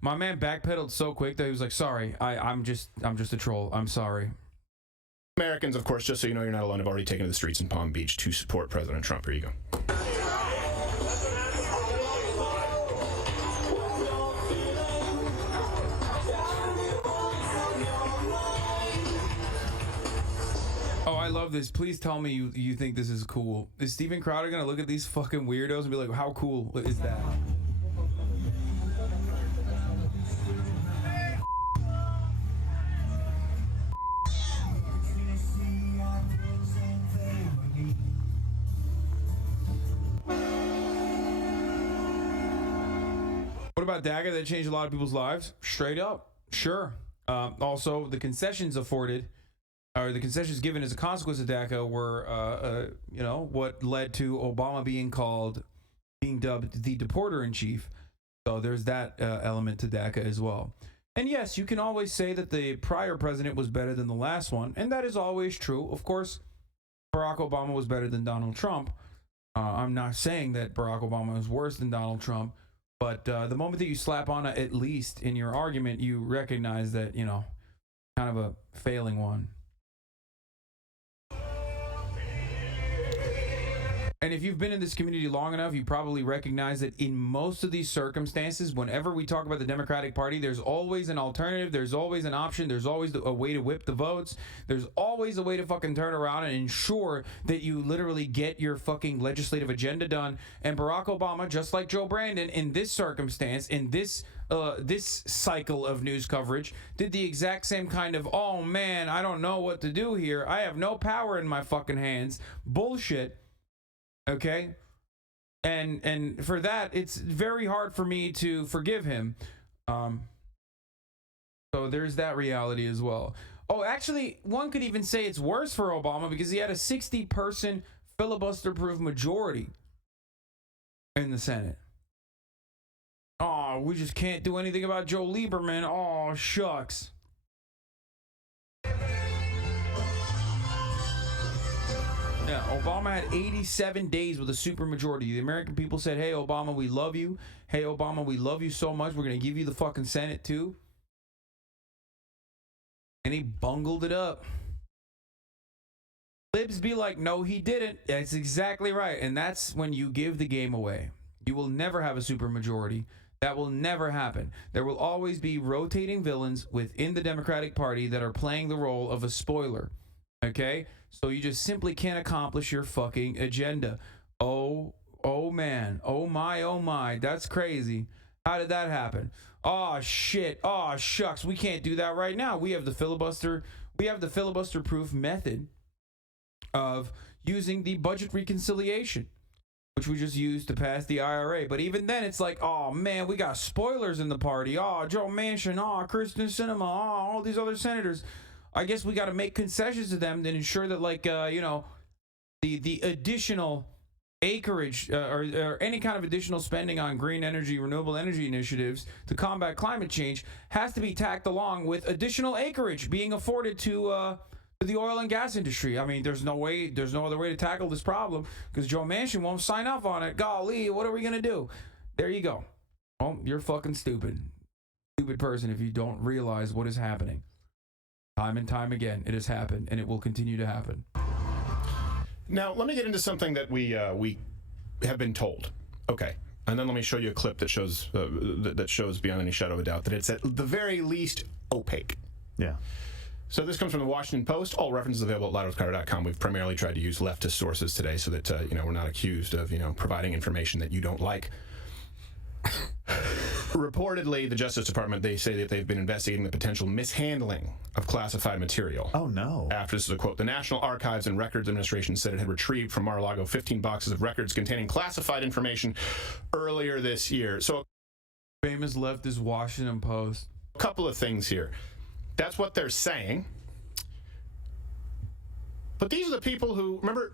My man backpedaled so quick that he was like, "Sorry, I'm just a troll. I'm sorry." Americans, of course, just so you know, you're not alone, have already taken to the streets in Palm Beach to support President Trump. Here you go. Oh, I love this. Please tell me you think this is cool. Is Steven Crowder gonna look at these fucking weirdos and be like, how cool is that? What about DACA? That changed a lot of people's lives? Straight up. Sure. Also, the concessions afforded, or the concessions given as a consequence of DACA were, what led to Obama being dubbed the deporter-in-chief. So there's that element to DACA as well. And yes, you can always say that the prior president was better than the last one, and that is always true. Of course, Barack Obama was better than Donald Trump. I'm not saying that Barack Obama is worse than Donald Trump, but the moment that you slap on a "at least" in your argument, you recognize that, kind of a failing one. And if you've been in this community long enough, you probably recognize that in most of these circumstances, whenever we talk about the Democratic Party, there's always an alternative. There's always an option. There's always a way to whip the votes. There's always a way to fucking turn around and ensure that you literally get your fucking legislative agenda done. And Barack Obama, just like Joe Brandon, in this circumstance, in this cycle of news coverage, did the exact same kind of, oh man, I don't know what to do here. I have no power in my fucking hands. Bullshit. Okay, and for that, it's very hard for me to forgive him. So there's that reality as well. Oh, actually, one could even say it's worse for Obama because he had a 60-person filibuster-proof majority in the Senate. Oh, we just can't do anything about Joe Lieberman. Oh, shucks. Yeah, Obama had 87 days with a supermajority. The American people said, hey, Obama, we love you. Hey, Obama, we love you so much. We're going to give you the fucking Senate, too. And he bungled it up. Libs be like, no, he didn't. That's exactly right. And that's when you give the game away. You will never have a supermajority. That will never happen. There will always be rotating villains within the Democratic Party that are playing the role of a spoiler. Okay? So you just simply can't accomplish your fucking agenda. Oh man. Oh my. That's crazy. How did that happen? Oh shit. Oh shucks. We can't do that right now. We have the filibuster. We have the filibuster-proof method of using the budget reconciliation, which we just used to pass the IRA. But even then, it's like, oh man, we got spoilers in the party. Oh, Joe Manchin. Oh, Kristen Sinema. Oh, all these other senators. I guess we got to make concessions to them and ensure that, like, the additional acreage or any kind of additional spending on green energy, renewable energy initiatives to combat climate change has to be tacked along with additional acreage being afforded to the oil and gas industry. I mean, there's no other way to tackle this problem because Joe Manchin won't sign off on it. Golly, what are we gonna do? There you go. Well, you're fucking stupid person if you don't realize what is happening. Time and time again, it has happened, and it will continue to happen. Now, let me get into something that we have been told. Okay, and then let me show you a clip that shows beyond any shadow of a doubt that it's at the very least opaque. Yeah. So this comes from the Washington Post. All references available at louderwithcarter.com. We've primarily tried to use leftist sources today so that we're not accused of providing information that you don't like. Reportedly, the Justice Department, they say that they've been investigating the potential mishandling of classified material. Oh, no. After, this is a quote, the National Archives and Records Administration said it had retrieved from Maralago 15 boxes of records containing classified information earlier this year. So, Famous leftist Washington Post. a couple of things here. That's what they're saying. But these are the people who, remember,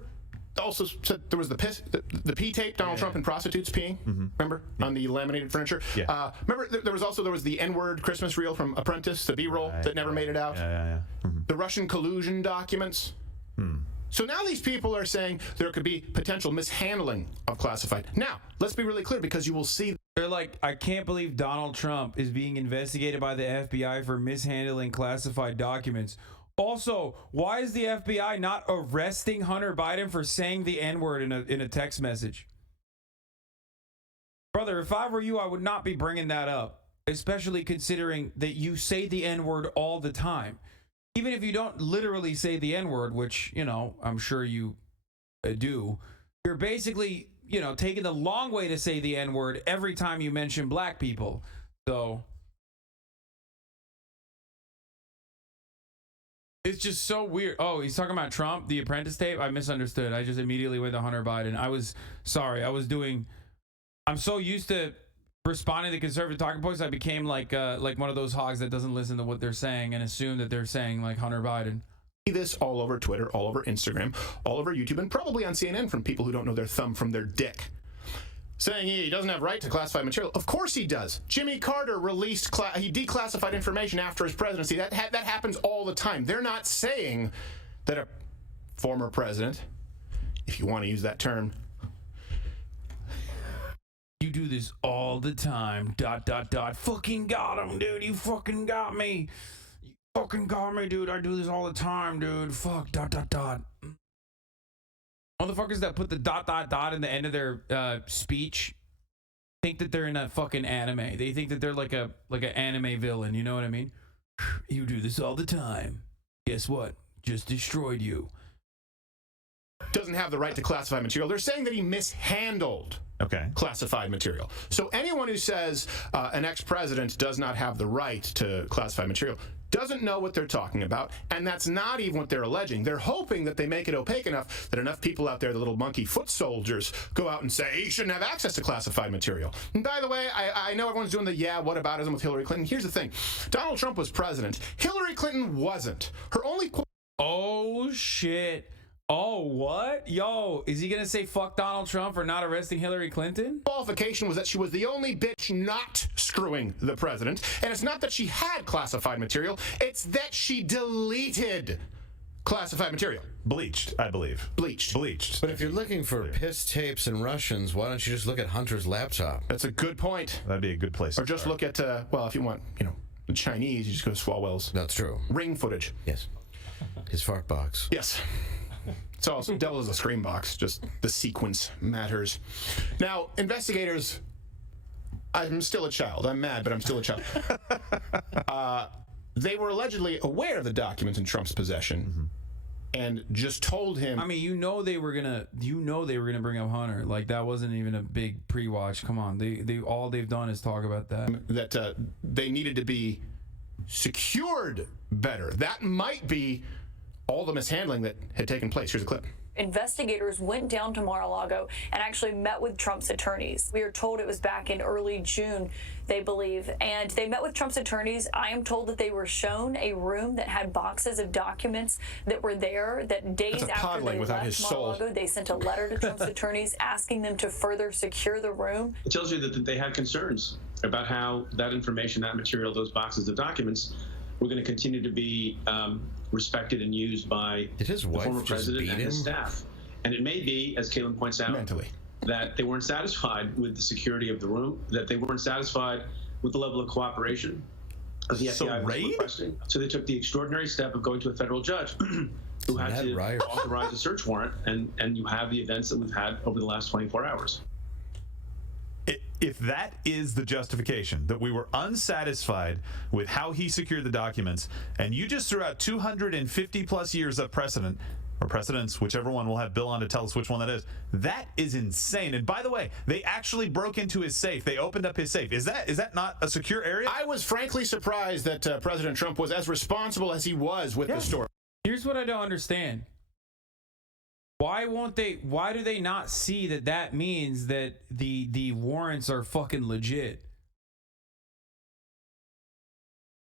also said there was the pee tape, Donald Trump and prostitutes peeing, remember, on the laminated furniture? Yeah. Remember, there was the N-word Christmas reel from Apprentice, the B-roll that never made it out? Yeah. The Russian collusion documents? So now these people are saying there could be potential mishandling of classified. Now, let's be really clear because you will see. They're like, I can't believe Donald Trump is being investigated by the FBI for mishandling classified documents. Also, why is the FBI not arresting Hunter Biden for saying the N-word in a text message? Brother, if I were you, I would not be bringing that up, especially considering that you say the N-word all the time. Even if you don't literally say the N-word, which, I'm sure you do, you're basically, taking the long way to say the N-word every time you mention black people. So it's just so weird. Oh, he's talking about Trump, the Apprentice tape? I misunderstood. I just immediately went to Hunter Biden. I was sorry. I'm so used to responding to conservative talking points, I became like one of those hogs that doesn't listen to what they're saying and assume that they're saying like Hunter Biden. See this all over Twitter, all over Instagram, all over YouTube, and probably on CNN from people who don't know their thumb from their dick. Saying he doesn't have right to classified material. Of course he does. Jimmy Carter released, he declassified information after his presidency. That happens all the time. They're not saying that a former president, if you want to use that term, you do this all the time, ... Fucking got him, dude. You fucking got me. You fucking got me, dude. I do this all the time, dude. Fuck, ... Motherfuckers that put the ... in the end of their speech think that they're in a fucking anime. They think that they're like an anime villain. You know what I mean? You do this all the time. Guess what? Just destroyed you. Doesn't have the right to classify material. They're saying that he mishandled classified material. So anyone who says an ex-president does not have the right to classify material doesn't know what they're talking about, and that's not even what they're alleging. They're hoping that they make it opaque enough that enough people out there, the little monkey foot soldiers, go out and say, you shouldn't have access to classified material. And by the way, I know everyone's doing the whataboutism with Hillary Clinton. Here's the thing. Donald Trump was president. Hillary Clinton wasn't. Her only... Oh, shit. Oh, what? Yo, is he going to say fuck Donald Trump for not arresting Hillary Clinton? Qualification was that she was the only bitch not screwing the president. And it's not that she had classified material, it's that she deleted classified material. Bleached, I believe. Bleached. But if you're looking for piss tapes and Russians, why don't you just look at Hunter's laptop? That's a good point. That'd be a good place. Or just look at, if you want, the Chinese, you just go to Swalwell's. That's true. Ring footage. Yes. His fart box. Yes. It's also Devil is a scream box. Just the sequence matters. Now, investigators, I'm still a child. I'm mad, but I'm still a child. They were allegedly aware of the documents in Trump's possession and just told him. I mean, they were gonna bring up Hunter. Like, that wasn't even a big pre-watch. Come on, they all they've done is talk about that. That they needed to be secured better. That might be all the mishandling that had taken place. Here's a clip. Investigators went down to Maralago and actually met with Trump's attorneys. We are told it was back in early June, they believe, and they met with Trump's attorneys. I am told that they were shown a room that had boxes of documents that were there, that days after they left Maralago, they sent a letter to Trump's attorneys asking them to further secure the room. It tells you that they had concerns about how that information, that material, those boxes of documents were going to continue to be respected and used by the former president and his staff. And it may be, as Caitlin points out, that they weren't satisfied with the security of the room, that they weren't satisfied with the level of cooperation of the FBI was requesting. So they took the extraordinary step of going to a federal judge who had to authorize a search warrant, and you have the events that we've had over the last 24 hours. If that is the justification, that we were unsatisfied with how he secured the documents, and you just threw out 250 plus years of precedent, or precedents, whichever one, we'll have Bill on to tell us which one that is insane. And by the way, they actually broke into his safe. They opened up his safe. Is that not a secure area? I was frankly surprised that President Trump was as responsible as he was with the story. Here's what I don't understand. Why do they not see that means that the warrants are fucking legit?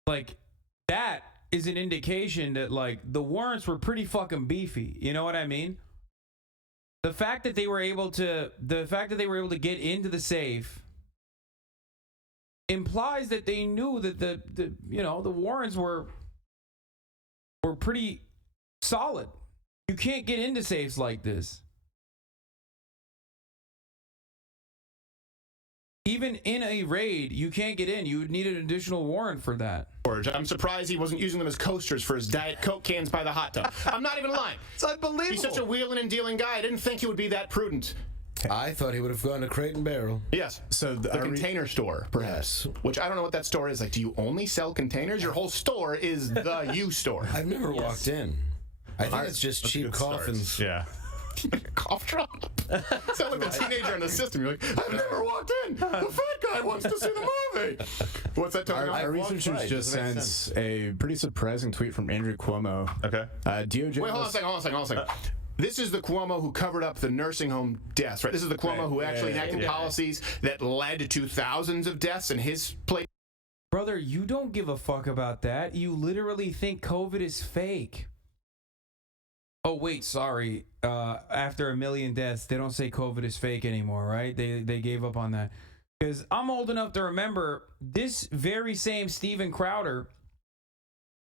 Like, that is an indication that, like, the warrants were pretty fucking beefy. You know what I mean? The fact that they were able to get into the safe implies that they knew that the warrants were pretty solid. You can't get into safes like this. Even in a raid, you can't get in. You would need an additional warrant for that. I'm surprised he wasn't using them as coasters for his Diet Coke cans by the hot tub. I'm not even lying. It's unbelievable. He's such a wheeling and dealing guy. I didn't think he would be that prudent. I thought he would have gone to Crate and Barrel. Yes. So the container store, perhaps. Yes. Which I don't know what that store is. Like, do you only sell containers? Your whole store is the U store. I've never walked in. I think it's just cheap coffins. Yeah. Cough drop. Sound like a teenager in the system. You're like, I've never walked in. The fat guy wants to see the movie. What's that talking about? Our researchers just sent a pretty surprising tweet from Andrew Cuomo. Okay. DOJ. Wait, hold on a second. This is the Cuomo who covered up the nursing home deaths, right? This is the Cuomo who actually enacted policies that led to thousands of deaths in his place. Brother, you don't give a fuck about that. You literally think COVID is fake. Oh, wait, sorry. After 1 million deaths, they don't say COVID is fake anymore, right? They gave up on that. Because I'm old enough to remember this very same Steven Crowder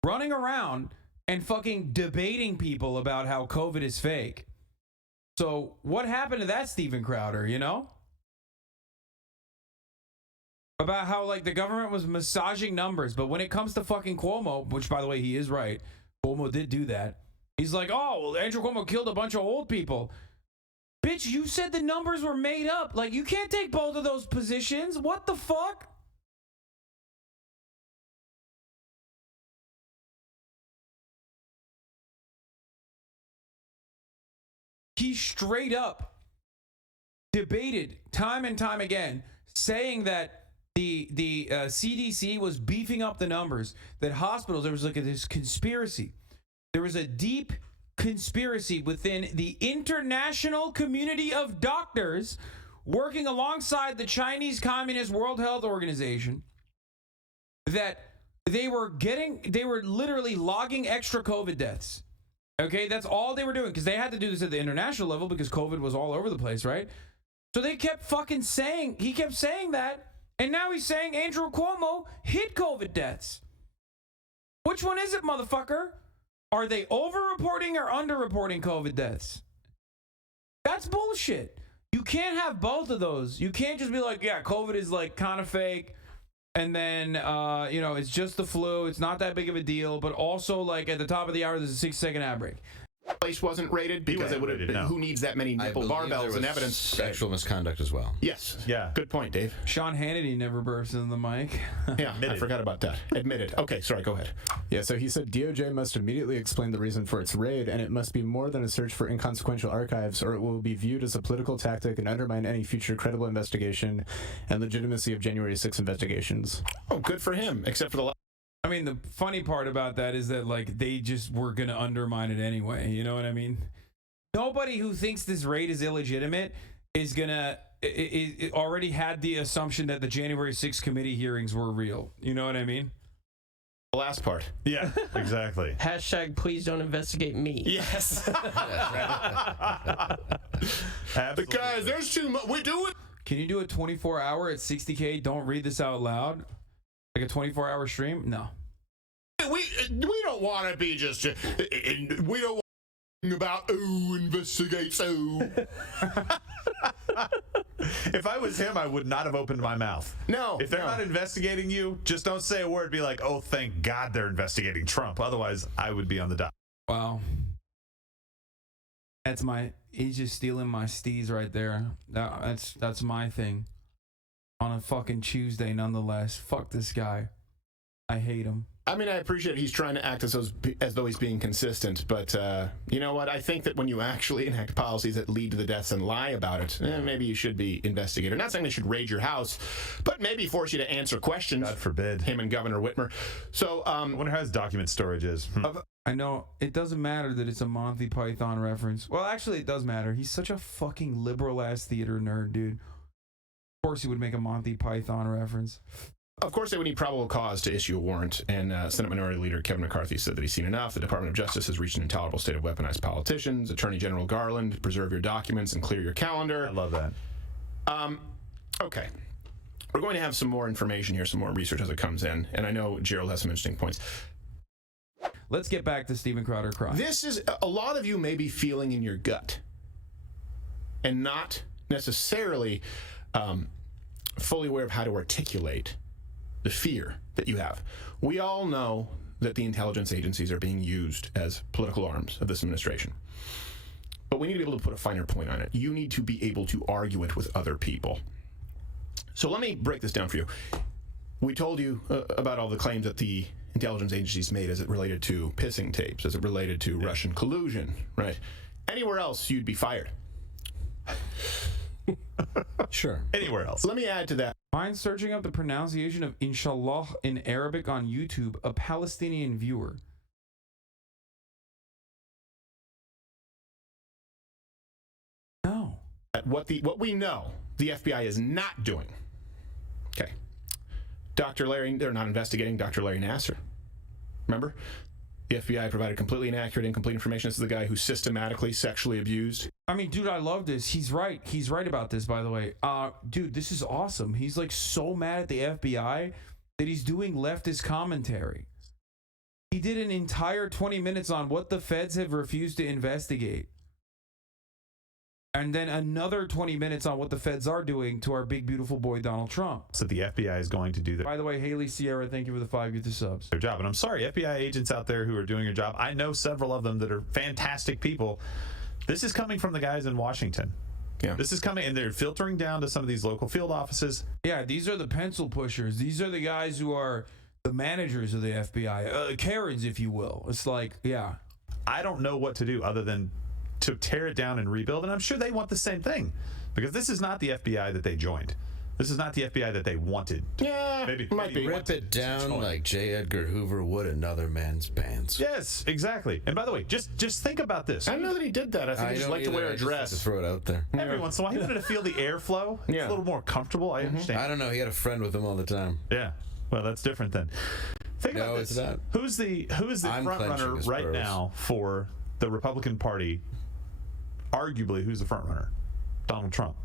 running around and fucking debating people about how COVID is fake. So what happened to that Steven Crowder, you know? About how, like, the government was massaging numbers, but when it comes to fucking Cuomo, which, by the way, he is right, Cuomo did do that. He's like, oh, well, Andrew Cuomo killed a bunch of old people. Bitch, you said the numbers were made up. Like, you can't take both of those positions. What the fuck? He straight up debated time and time again, saying that the CDC was beefing up the numbers, that hospitals, there was like this conspiracy. There was a deep conspiracy within the international community of doctors working alongside the Chinese Communist World Health Organization, that they were literally logging extra COVID deaths. Okay, that's all they were doing, because they had to do this at the international level because COVID was all over the place, right? So they kept fucking saying, he kept saying that, and now he's saying Andrew Cuomo hit COVID deaths. Which one is it, motherfucker? Are they over-reporting or under-reporting COVID deaths? That's bullshit. You can't have both of those. You can't just be like, yeah, COVID is like kind of fake, and then, you know, it's just the flu. It's not that big of a deal. But also, like, at the top of the hour, there's a 6-second ad break. Place wasn't rated because it would have been, who needs that many nipple barbells and evidence? Sexual misconduct as well. Yes. Yeah. Good point, Dave. Sean Hannity never burst in the mic. Yeah, I forgot about that. Admitted. Okay, sorry, go ahead. Yeah, so he said DOJ must immediately explain the reason for its raid, and it must be more than a search for inconsequential archives, or it will be viewed as a political tactic and undermine any future credible investigation and legitimacy of January 6 investigations. Oh, good for him, except for the I mean, the funny part about that is that, like, they just were going to undermine it anyway. You know what I mean? Nobody who thinks this raid is illegitimate is going to... It already had the assumption that the January 6th committee hearings were real. You know what I mean? The last part. Yeah, exactly. Hashtag please don't investigate me. Yes. Because there's too much. We do it. Can you do a 24-hour at 60K? Don't read this out loud. Like a 24-hour stream? No. We don't want to be just. We don't want about investigates. If I was him, I would not have opened my mouth. No. If they're not investigating you, just don't say a word. Be like, oh, thank God they're investigating Trump. Otherwise, I would be on the dock. Wow. He's just stealing my steez right there. That's my thing. On a fucking Tuesday, nonetheless. Fuck this guy. I hate him. I mean, I appreciate he's trying to act as though he's being consistent, but you know what? I think that when you actually enact policies that lead to the deaths and lie about it, maybe you should be investigated. Not saying they should raid your house, but maybe force you to answer questions. God forbid. Him and Governor Whitmer. So, I wonder how his document storage is. I know it doesn't matter that it's a Monty Python reference. Well, actually, it does matter. He's such a fucking liberal-ass theater nerd, dude. Of course he would make a Monty Python reference. Of course, they would need probable cause to issue a warrant, and Senate Minority Leader Kevin McCarthy said that he's seen enough. The Department of Justice has reached an intolerable state of weaponized politicians. Attorney General Garland, preserve your documents and clear your calendar. I love that. Okay. We're going to have some more information here, some more research as it comes in, and I know Gerald has some interesting points. Let's get back to Steven Crowder crime. This is, a lot of you may be feeling in your gut, and not necessarily fully aware of how to articulate the fear that you have. We all know that the intelligence agencies are being used as political arms of this administration. But we need to be able to put a finer point on it. You need to be able to argue it with other people. So let me break this down for you. We told you about all the claims that the intelligence agencies made as it related to pissing tapes, as it related to Russian collusion, right? Anywhere else, you'd be fired. Sure. Anywhere else. Let me add to that. Mind searching up the pronunciation of Inshallah in Arabic on YouTube, a Palestinian viewer. No. What we know the FBI is not doing. Okay. Dr. Larry, they're not investigating Dr. Larry Nassar. Remember? The FBI provided completely inaccurate, incomplete information. This is the guy who systematically sexually abused. I mean, dude, I love this. He's right. He's right about this, by the way. Dude, this is awesome. He's like so mad at the FBI that he's doing leftist commentary. He did an entire 20 minutes on what the feds have refused to investigate. And then another 20 minutes on what the feds are doing to our big, beautiful boy, Donald Trump. So the FBI is going to do By the way, Haley Sierra, thank you for the 5 Youth subs. their job. And I'm sorry, FBI agents out there who are doing your job, I know several of them that are fantastic people. This is coming from the guys in Washington. Yeah. This is coming, and they're filtering down to some of these local field offices. Yeah, these are the pencil pushers. These are the guys who are the managers of the FBI, Karens, if you will. It's like, yeah. I don't know what to do other than to tear it down and rebuild, and I'm sure they want the same thing, because this is not the FBI that they joined. This is not the FBI that they wanted. Yeah, maybe Rip it down like J. Edgar Hoover would another man's pants. Yes, exactly. And by the way, just think about this. I don't know that he did that. I think he just liked to wear a dress. To throw it out there. Every once in a while, he wanted to feel the airflow. It's a little more comfortable. I understand. I don't know. He had a friend with him all the time. Yeah. Well, that's different then. Think about this. It's not. Who's the front runner right now for the Republican Party? Arguably, who's the front runner? Donald Trump.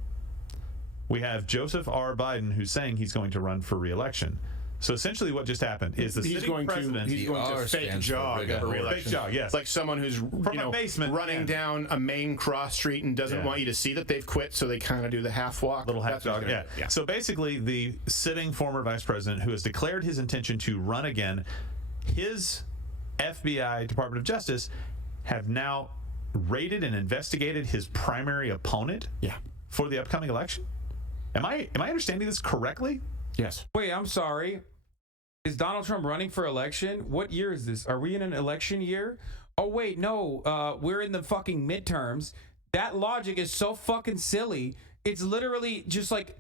We have Joseph R. Biden, who's saying he's going to run for re-election. So essentially what just happened is the sitting president... He's going to fake jog at re-election. Fake jog, yes. Like someone who's running down a main cross street and doesn't want you to see that they've quit, so they kind of do the half walk. Little half jog, yeah. So basically, the sitting former vice president who has declared his intention to run again, his FBI, Department of Justice, have now raided and investigated his primary opponent for the upcoming election? Am I understanding this correctly? Yes. Wait, I'm sorry. Is Donald Trump running for election? What year is this? Are we in an election year? Oh, wait, no. We're in the fucking midterms. That logic is so fucking silly. It's literally just like...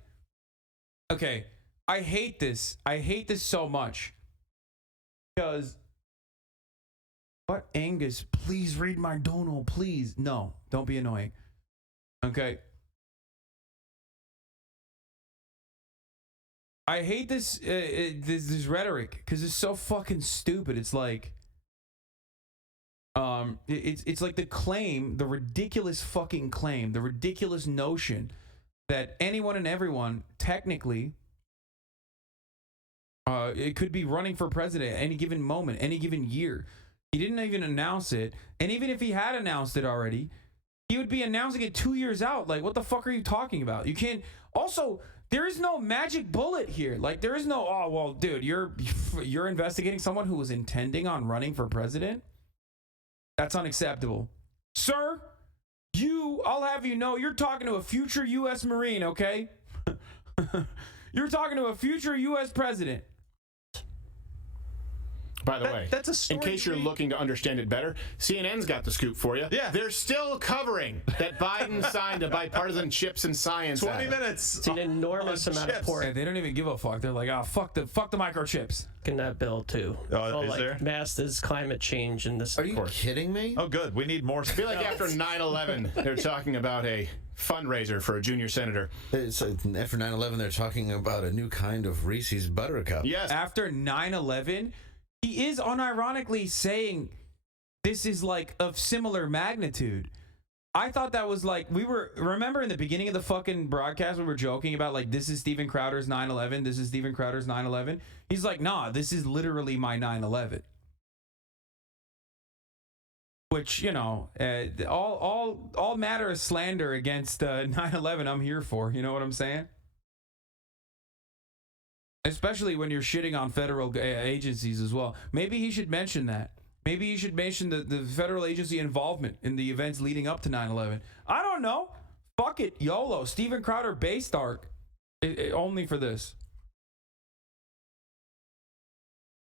Okay, I hate this. I hate this so much. Because... What, Angus? Please read my dono, please. No, don't be annoying. Okay. I hate this this rhetoric because it's so fucking stupid. It's like, it's like the claim, the ridiculous fucking claim, the ridiculous notion that anyone and everyone technically, it could be running for president at any given moment, any given year. He didn't even announce it, and even if he had announced it already, he would be announcing it 2 years out. Like, what the fuck are you talking about? You can't. Also, there is no magic bullet here. Like, there is no, oh, well, dude, you're investigating someone who was intending on running for president? That's unacceptable. Sir, I'll have you know, you're talking to a future U.S. Marine, okay? You're talking to a future U.S. president. By the way, that's a story in case you're looking to understand it better, CNN's got the scoop for you. Yeah. They're still covering that Biden signed a bipartisan chips and science 20 act. minutes. It's an enormous amount of pork Yeah, they don't even give a fuck. They're like, oh, fuck the microchips. in that bill too. Oh, is there? Masses, climate change, and this. Are you kidding me? Oh, good. We need more. I feel like after 9/11, they're talking about a fundraiser for a junior senator. It's, after 9/11, they're talking about a new kind of Reese's Buttercup. Yes. After 9/11, he is unironically saying this is like of similar magnitude. I thought that was like, remember in the beginning of the fucking broadcast we were joking about like, this is Steven Crowder's 9/11, this is Steven Crowder's 9/11. He's like, nah, this is literally my 9/11. Which, you know, all matter of slander against 9/11 I'm here for, you know what I'm saying? Especially when you're shitting on federal agencies as well. Maybe he should mention that. Maybe you should mention the federal agency involvement in the events leading up to 9/11. I don't know. Fuck it. YOLO. Steven Crowder based arc. Only for this.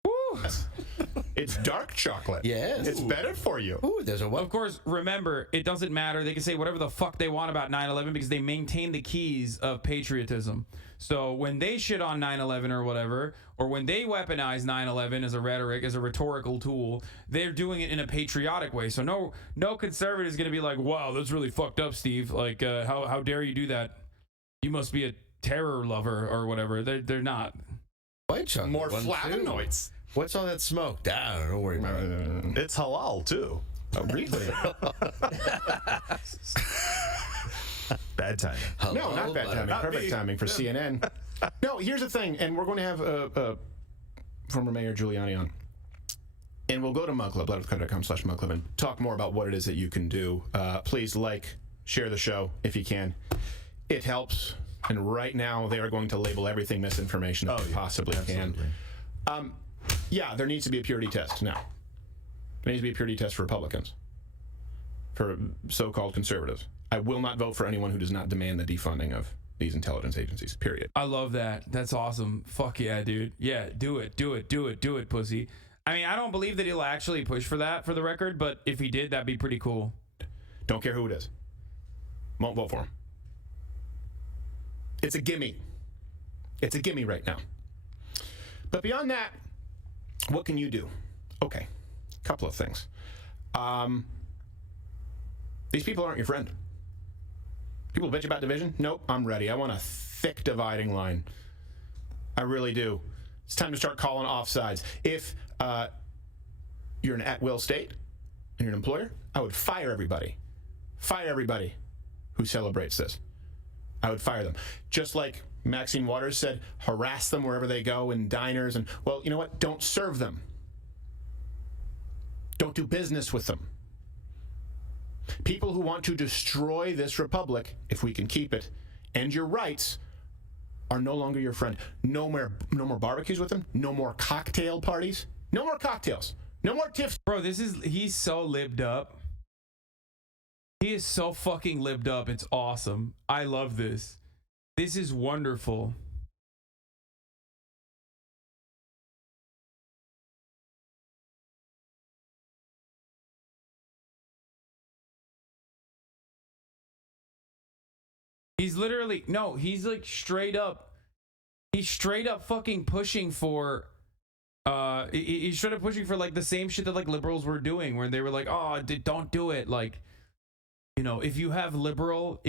Woo. It's dark chocolate. Yes. It's better for you. Ooh, there's a one. Of course, remember, it doesn't matter. They can say whatever the fuck they want about 9/11 because they maintain the keys of patriotism. So when they shit on 9/11 or whatever, or when they weaponize 9/11 as a rhetoric, as a rhetorical tool, they're doing it in a patriotic way. So no conservative is going to be like, wow, that's really fucked up, Steve. Like, how dare you do that? You must be a terror lover or whatever. They're not. White chocolate. More one, flavonoids. too. What's all that smoke? Don't worry about it. It's halal, too. Oh, really? Bad timing. No, not bad timing. Perfect timing for CNN. No, here's the thing, and we're going to have former Mayor Giuliani on. And we'll go to Mug Club, loudwithcrowder.com/Mug Club, and talk more about what it is that you can do. Please share the show if you can. It helps. And right now, they are going to label everything misinformation that they possibly can. Yeah, there needs to be a purity test now. There needs to be a purity test for Republicans, for so-called conservatives. I will not vote for anyone who does not demand the defunding of these intelligence agencies, period. I love that. That's awesome. Fuck yeah, dude. Yeah, do it, pussy. I mean, I don't believe that he'll actually push for that, for the record, but if he did, that'd be pretty cool. Don't care who it is. Won't vote for him. It's a gimme. It's a gimme right now. But beyond that, what can you do? Okay, a couple of things. These people aren't your friend. People bitch about division? Nope, I'm ready. I want a thick dividing line. I really do. It's time to start calling offsides. If you're an at-will state and you're an employer, I would fire everybody. Fire everybody who celebrates this. I would fire them. Just like Maxine Waters said, harass them wherever they go in diners. And, well, you know what? Don't serve them. Don't do business with them. People who want to destroy this republic, if we can keep it, and your rights, are no longer your friend. No more barbecues with them. No more cocktail parties. No more cocktails. No more tiffs. Bro, he's so libbed up. He is so fucking libbed up. It's awesome. I love this. This is wonderful. He's literally, no, he's like straight up fucking pushing for, he's straight up pushing for like the same shit that like liberals were doing, where they were like, oh, don't do it. Like, you know, if you have liberal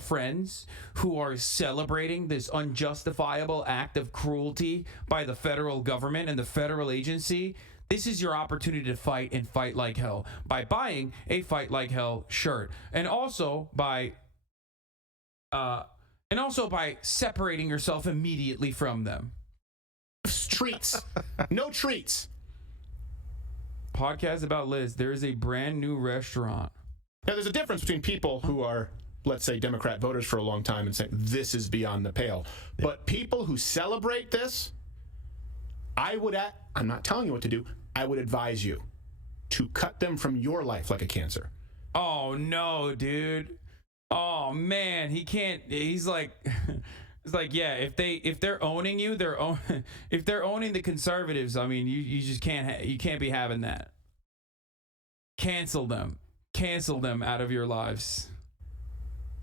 friends who are celebrating this unjustifiable act of cruelty by the federal government and the federal agency, this is your opportunity to fight and fight like hell by buying a Fight Like Hell shirt, and also by separating yourself immediately from them. Treats. No treats. Podcast about Liz. There is a brand new restaurant. Now, there's a difference between people who are, let's say, Democrat voters for a long time and say, this is beyond the pale. Yeah. But people who celebrate this, I'm not telling you what to do, I would advise you to cut them from your life like a cancer. Oh, no, dude. Oh, man. He can't, he's like, it's like, yeah, if they're owning you, if they're owning the conservatives, I mean, you just can't be having that. Cancel them out of your lives.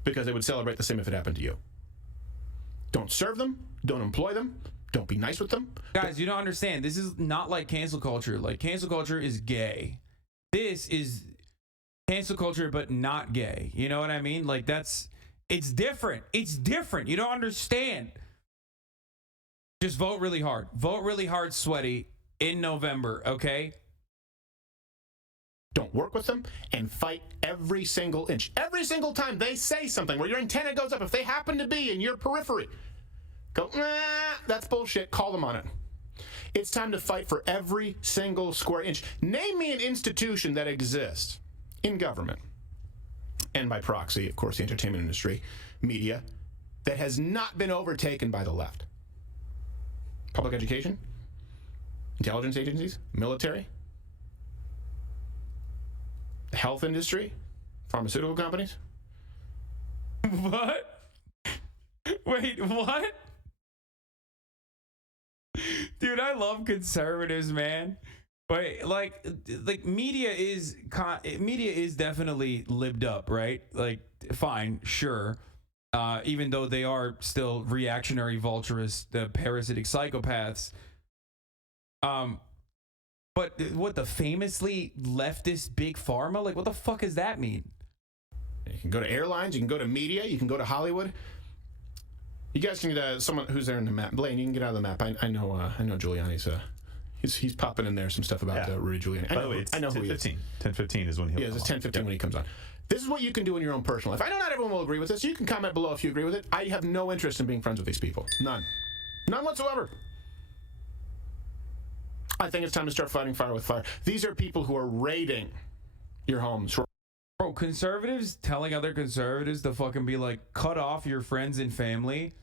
Because they would celebrate the same if it happened to you. Don't serve them. Don't employ them. Don't be nice with them. Guys, you don't understand. This is not like cancel culture. Like, cancel culture is gay. This is cancel culture, but not gay. You know what I mean? Like, it's different. It's different. You don't understand. Just vote really hard. Vote really hard, sweaty, in November, okay? Don't work with them and fight every single inch. Every single time they say something where your antenna goes up, if they happen to be in your periphery, go, nah, that's bullshit. Call them on it. It's time to fight for every single square inch. Name me an institution that exists in government, and by proxy, of course, the entertainment industry, media, that has not been overtaken by the left. Public education, intelligence agencies, military, the health industry, pharmaceutical companies. What? Wait, what? Dude, I love conservatives, man. But like media is definitely libbed up, right? Like, fine, sure. Even though they are still reactionary, vulturous, the parasitic psychopaths. But what, the famously leftist big pharma? Like, what the fuck does that mean? You can go to airlines, you can go to media, you can go to Hollywood. You guys can get someone who's there in the map. Blaine, you can get out of the map. I know Giuliani's he's popping in there some stuff about Rudy Giuliani. By the way, it's 10:15. 10:15 is when he'll come on. It's 10:15 when he comes on. This is what you can do in your own personal life. I know not everyone will agree with this. You can comment below if you agree with it. I have no interest in being friends with these people. None. None whatsoever. I think it's time to start fighting fire with fire. These are people who are raiding your homes. Bro, conservatives telling other conservatives to fucking be like, cut off your friends and family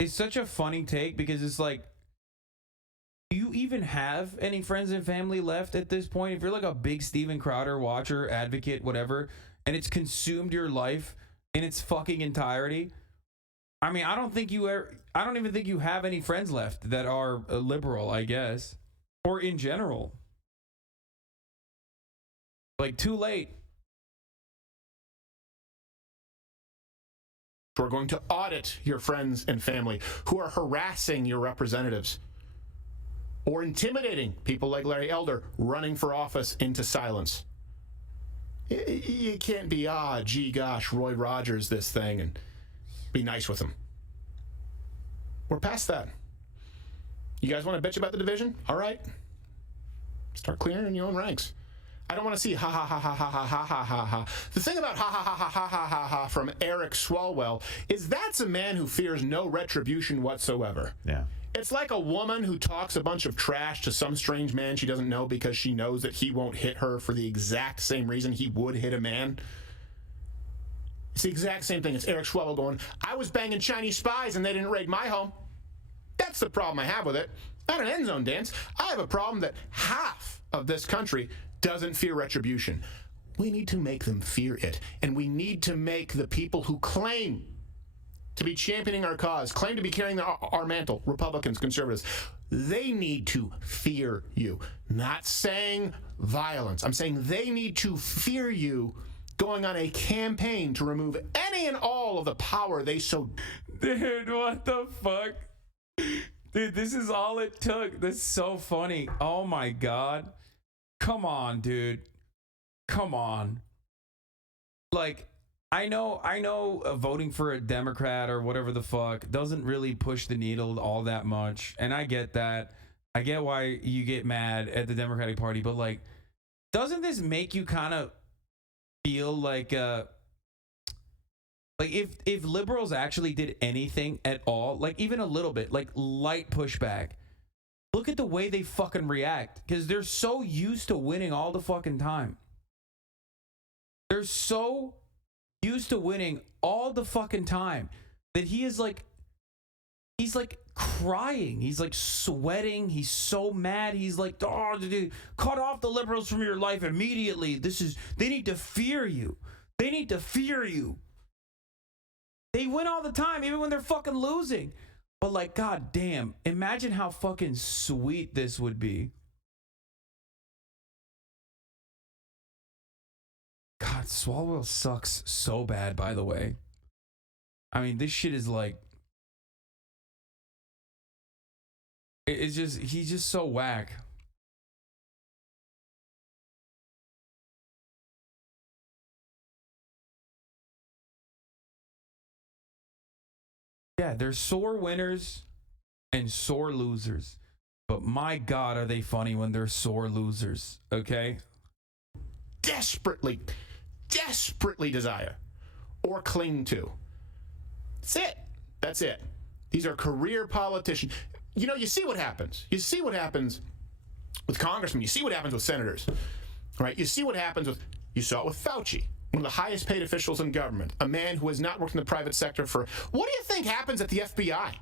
is such a funny take, because it's like, do you even have any friends and family left at this point? If you're like a big Steven Crowder watcher, advocate, whatever, and it's consumed your life in its fucking entirety. I mean, I don't even think you have any friends left that are liberal, I guess, or in general. Like, too late. We're going to audit your friends and family who are harassing your representatives or intimidating people like Larry Elder running for office into silence. You can't be, gee gosh, Roy Rogers this thing and be nice with him. We're past that. You guys want to bitch about the division? All right. Start clearing your own ranks. I don't want to see ha ha ha ha ha ha ha ha ha ha. The thing about ha ha ha ha ha ha ha ha from Eric Swalwell is that's a man who fears no retribution whatsoever. Yeah. It's like a woman who talks a bunch of trash to some strange man she doesn't know because she knows that he won't hit her for the exact same reason he would hit a man. It's the exact same thing. It's Eric Swalwell going, I was banging Chinese spies and they didn't raid my home. That's the problem I have with it. Not an end zone dance. I have a problem that half of this country doesn't fear retribution. We need to make them fear it. And we need to make the people who claim to be championing our cause, claim to be carrying our mantle, Republicans, conservatives, they need to fear you. Not saying violence. I'm saying they need to fear you going on a campaign to remove any and all of the power they so... Dude, what the fuck? Dude, this is all it took. That's so funny. Oh my God. Come on, dude. Come on. Like, I know voting for a Democrat or whatever the fuck doesn't really push the needle all that much. And I get that. I get why you get mad at the Democratic Party. But, like, doesn't this make you kind of feel like if liberals actually did anything at all, like even a little bit, like light pushback, look at the way they fucking react, because they're so used to winning all the fucking time. They're so used to winning all the fucking time that he's like crying. He's like sweating. He's so mad. He's like, oh, dude, cut off the liberals from your life immediately. They need to fear you. They need to fear you. They win all the time, even when they're fucking losing. But like, god damn, imagine how fucking sweet this would be. God, Swalwell sucks so bad, by the way. I mean, this shit is like... It's just... He's just so whack. Yeah, there's sore winners and sore losers. But my God, are they funny when they're sore losers, okay? Desperately desire or cling to. That's it. These are career politicians. You know, you see what happens. You see what happens with congressmen. You see what happens with senators, right? You see what happens with, you saw it with Fauci, one of the highest paid officials in government, a man who has not worked in the private sector for, what do you think happens at the FBI?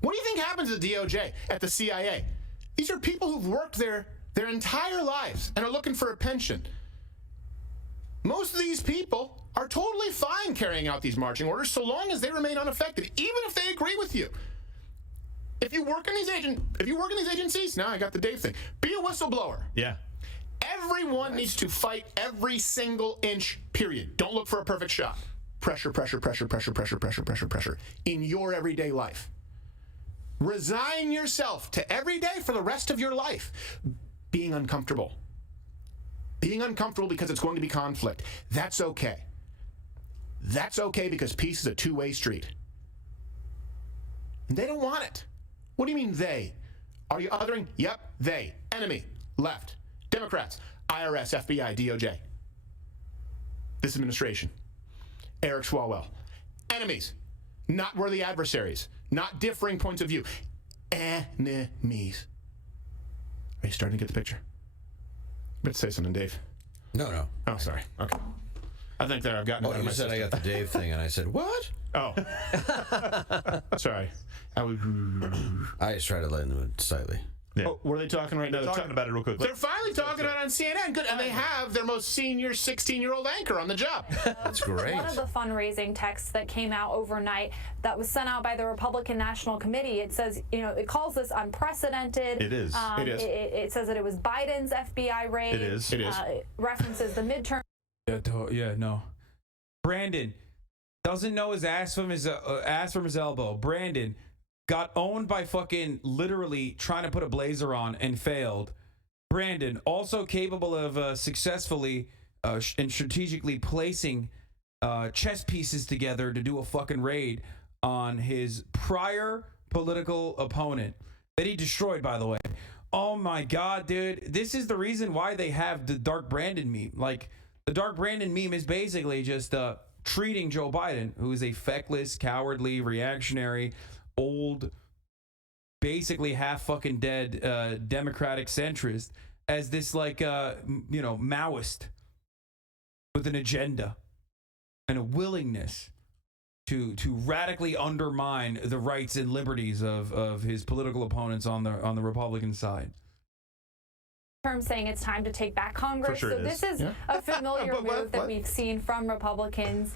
What do you think happens at the DOJ, at the CIA? These are people who've worked there their entire lives and are looking for a pension. Most of these people are totally fine carrying out these marching orders so long as they remain unaffected, even if they agree with you. If you work in these agencies, now I got the Dave thing. Be a whistleblower. Yeah. Everyone needs to fight every single inch, period. Don't look for a perfect shot. Pressure in your everyday life. Resign yourself to every day for the rest of your life being uncomfortable. Being uncomfortable because it's going to be conflict. That's okay. That's okay because peace is a two-way street. And they don't want it. What do you mean they? Are you othering? Yep, they. Enemy. Left. Democrats. IRS, FBI, DOJ. This administration. Eric Swalwell. Enemies. Not worthy adversaries. Not differing points of view. Enemies. Are you starting to get the picture? You better say something, Dave. No. Oh, sorry. Okay. I think there I've gotten. Oh, you said I got the Dave thing, and I said what? Oh, sorry. I just tried to lighten it slightly. Yeah. Oh, were they talking right now? They're talking about it real quick. They're finally talking about it on CNN. Good, and they have their most senior 16-year-old anchor on the job. That's great. One of the fundraising texts that came out overnight that was sent out by the Republican National Committee, it says, it calls this unprecedented. It is. It is. It says that it was Biden's FBI raid. It is. It is. It references the midterm. Yeah, no. Brandon doesn't know his ass from his elbow. Brandon got owned by fucking literally trying to put a blazer on and failed. Brandon, also capable of successfully and strategically placing chess pieces together to do a fucking raid on his prior political opponent that he destroyed, by the way. Oh my God, dude. This is the reason why they have the Dark Brandon meme. Like, the Dark Brandon meme is basically just treating Joe Biden, who is a feckless, cowardly, reactionary, old, basically half fucking dead Democratic centrist, as this like Maoist with an agenda and a willingness to radically undermine the rights and liberties of his political opponents on the Republican side. Saying it's time to take back Congress. Sure so this is a familiar move that we've seen from Republicans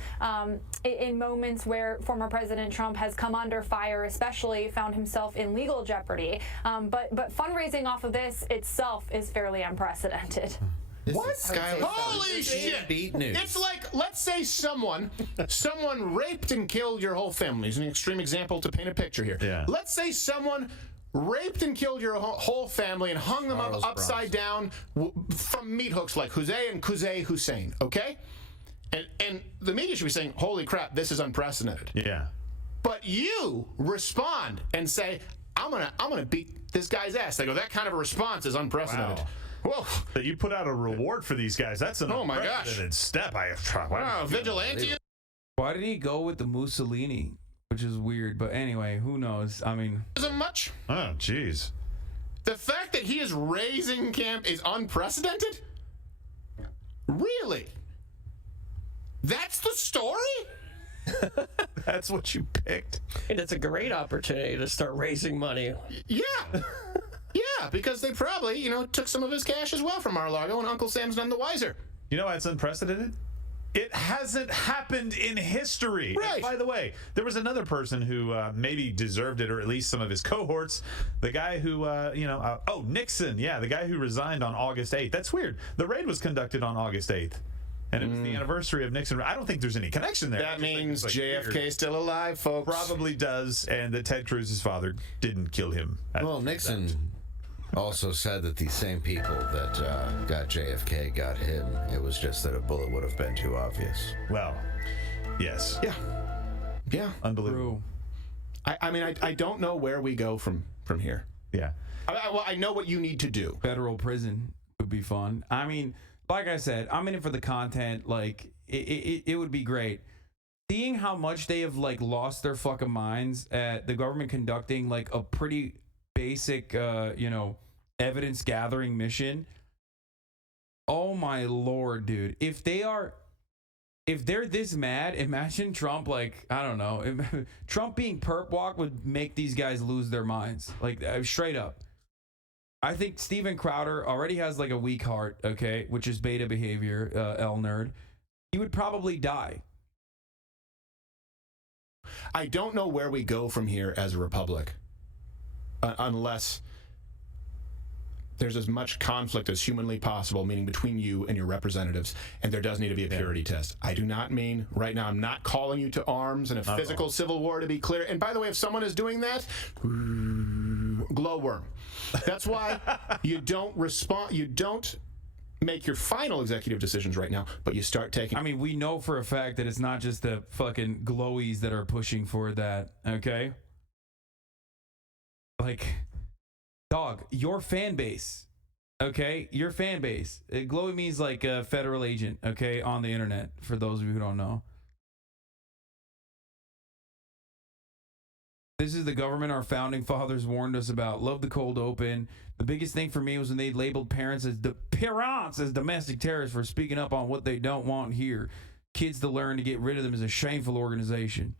in moments where former President Trump has come under fire, especially found himself in legal jeopardy. But fundraising off of this itself is fairly unprecedented. What? Holy shit! Beat news. It's like, let's say someone raped and killed your whole family. It's an extreme example to paint a picture here. Yeah. Let's say someone raped and killed your whole family and hung them up upside down from meat hooks like Jose and Kuzey Hussein, okay? And the media should be saying, holy crap, this is unprecedented. Yeah. But you respond and say, I'm gonna beat this guy's ass. They go, that kind of a response is unprecedented. Wow. Whoa. That you put out a reward for these guys. That's an unprecedented step. Wow, vigilante. Why did he go with the Mussolini? Which is weird, but anyway, who knows? I mean, Isn't much. Oh, jeez. The fact that he is raising camp is unprecedented? Really? That's the story? That's what you picked. And it's a great opportunity to start raising money. Yeah. Yeah, because they probably, took some of his cash as well from Maralago, and Uncle Sam's none the wiser. You know why it's unprecedented? It hasn't happened in history. Right. And by the way, there was another person who maybe deserved it, or at least some of his cohorts. The guy who, Nixon. Yeah, the guy who resigned on August 8th. That's weird. The raid was conducted on August 8th. And it was the anniversary of Nixon. I don't think there's any connection there. That means JFK's still alive, folks. Probably does, and that Ted Cruz's father didn't kill him. Well, Nixon also said that these same people that got JFK got him. It was just that a bullet would have been too obvious. Well, yes. Yeah. Unbelievable. I don't know where we go from here. Yeah. I know what you need to do. federal prison would be fun. I mean, like I said, I'm in it for the content. Like, it would be great. Seeing how much they have, like, lost their fucking minds at the government conducting, like, a pretty basic, evidence gathering mission. Oh my Lord, dude. If they're this mad, imagine Trump, like, I don't know. Trump being perp walk would make these guys lose their minds. Like, straight up. I think Steven Crowder already has, like, a weak heart, okay, which is beta behavior, L nerd. He would probably die. I don't know where we go from here as a republic. Unless there's as much conflict as humanly possible, meaning between you and your representatives, and there does need to be a purity test. I do not mean, right now, I'm not calling you to arms and a physical civil war, to be clear. And by the way, if someone is doing that, glowworm. That's why you don't respond, you don't make your final executive decisions right now, but you start taking... I mean, we know for a fact that it's not just the fucking glowies that are pushing for that, okay? Like, dog, your fan base, okay? Your fan base. Glowy means like a federal agent, okay, on the internet, for those of you who don't know. This is the government our founding fathers warned us about. Love the cold open. The biggest thing for me was when they labeled parents as domestic terrorists for speaking up on what they don't want here. Kids to learn to get rid of them is a shameful organization.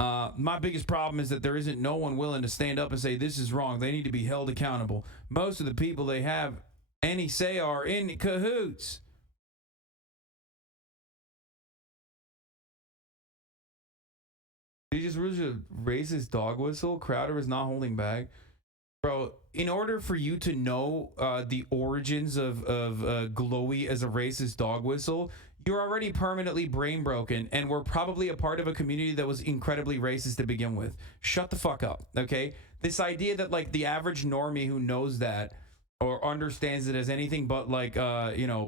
My biggest problem is that there isn't no one willing to stand up and say this is wrong. They need to be held accountable. Most of the people they have any say are in cahoots. Did you just really raise his dog whistle? Crowder is not holding back. Bro, in order for you to know the origins of Glowy as a racist dog whistle, you're already permanently brain broken, and we're probably a part of a community that was incredibly racist to begin with. Shut the fuck up, okay? This idea that, like, the average normie who knows that or understands it as anything but, like,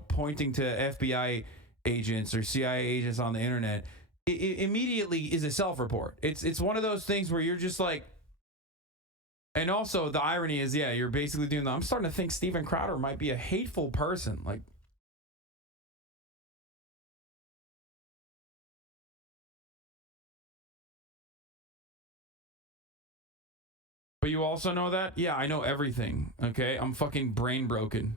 pointing to FBI agents or CIA agents on the internet, it immediately is a self-report. It's one of those things where you're just like, and also the irony is, yeah, you're basically doing that. I'm starting to think Steven Crowder might be a hateful person. Like, but you also know that? Yeah, I know everything. Okay, I'm fucking brain broken.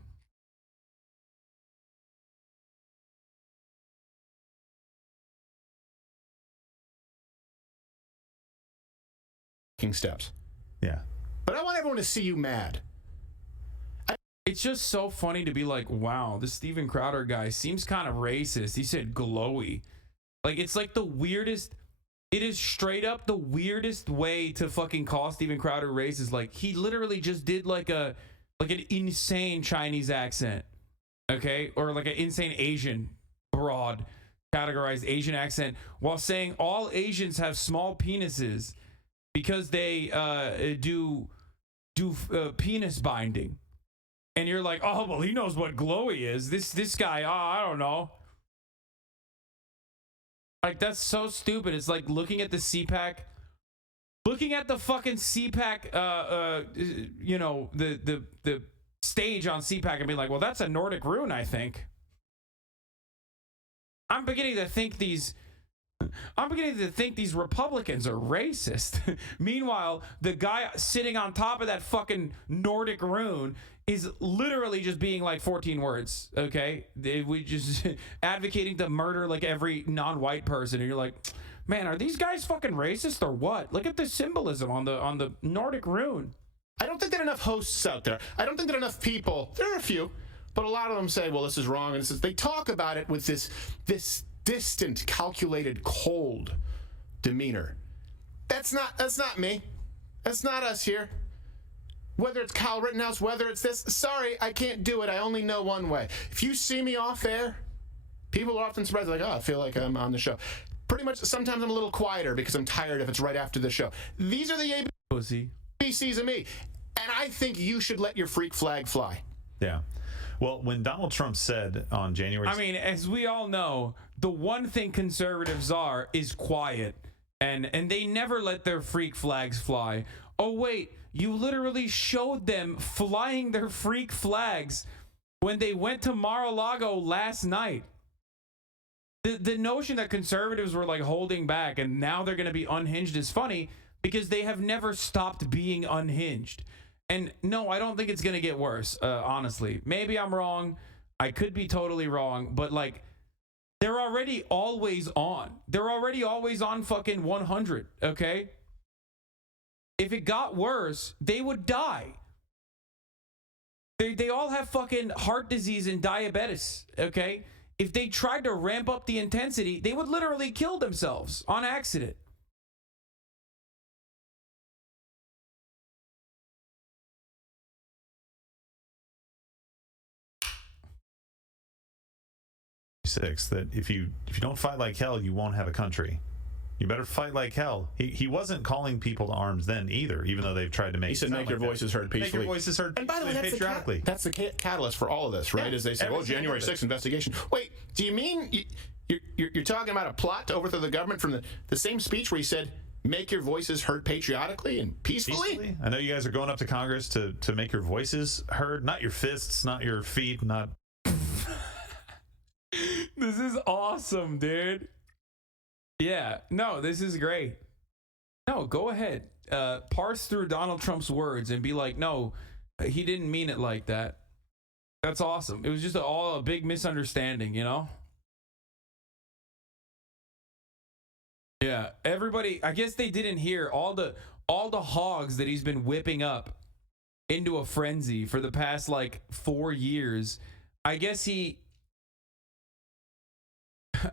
Steps. Yeah. But I want everyone to see you mad. It's just so funny to be like, wow, this Steven Crowder guy seems kind of racist. He said glowy. Like, it's like the weirdest. It is straight up the weirdest way to fucking call Steven Crowder racist. Like, he literally just did like an insane Chinese accent. Okay? Or like an insane Asian, broad categorized Asian accent, while saying all Asians have small penises because they do penis binding. And you're like, oh, well, he knows what glowy is. This guy, I don't know. Like, that's so stupid. It's like looking at the CPAC, looking at the fucking CPAC, the stage on CPAC and being like, well, that's a Nordic rune, I think. I'm beginning to think these Republicans are racist. Meanwhile, the guy sitting on top of that fucking Nordic rune is literally just being like 14 words, okay? We just advocating to murder like every non-white person, and you're like, man, are these guys fucking racist or what? Look at the symbolism on the Nordic rune. I don't think there are enough hosts out there. I don't think there are enough people. There are a few, but a lot of them say, well, this is wrong, and they talk about it with this distant, calculated, cold demeanor. That's not me. That's not us here. Whether it's Kyle Rittenhouse, whether it's this, sorry, I can't do it. I only know one way. If you see me off air, people are often surprised, like, oh, I feel like I'm on the show. Pretty much, sometimes I'm a little quieter because I'm tired if it's right after the show. These are the ABCs of me. And I think you should let your freak flag fly. Yeah. Well, when Donald Trump said on January... I mean, as we all know, the one thing conservatives are is quiet. And they never let their freak flags fly. Oh, wait, you literally showed them flying their freak flags when they went to Mar-a-Lago last night. The notion that conservatives were like holding back and now they're going to be unhinged is funny because they have never stopped being unhinged. And no, I don't think it's going to get worse, honestly. Maybe I'm wrong. I could be totally wrong. But, like, they're already always on. They're already always on fucking 100, okay? If it got worse, they would die. They all have fucking heart disease and diabetes, okay? If they tried to ramp up the intensity, they would literally kill themselves on accident. That if you don't fight like hell, you won't have a country. You better fight like hell. He wasn't calling people to arms then either, even though they've tried to make. He said, "Make your voices heard peacefully." Make your voices heard. And by the way, patriotically. That's the catalyst for all of this, right? Yeah, As they say, "Oh, January 6th investigation." Wait, do you mean you're talking about a plot to overthrow the government from the same speech where he said, "Make your voices heard patriotically and peacefully"? I know you guys are going up to Congress to make your voices heard, not your fists, not your feet, not. This is awesome, dude. Yeah, no, this is great. No, go ahead. Parse through Donald Trump's words and be like, no, he didn't mean it like that. That's awesome. It was just all a big misunderstanding, you know? Yeah, everybody. I guess they didn't hear all the hogs that he's been whipping up into a frenzy for the past like 4 years. I guess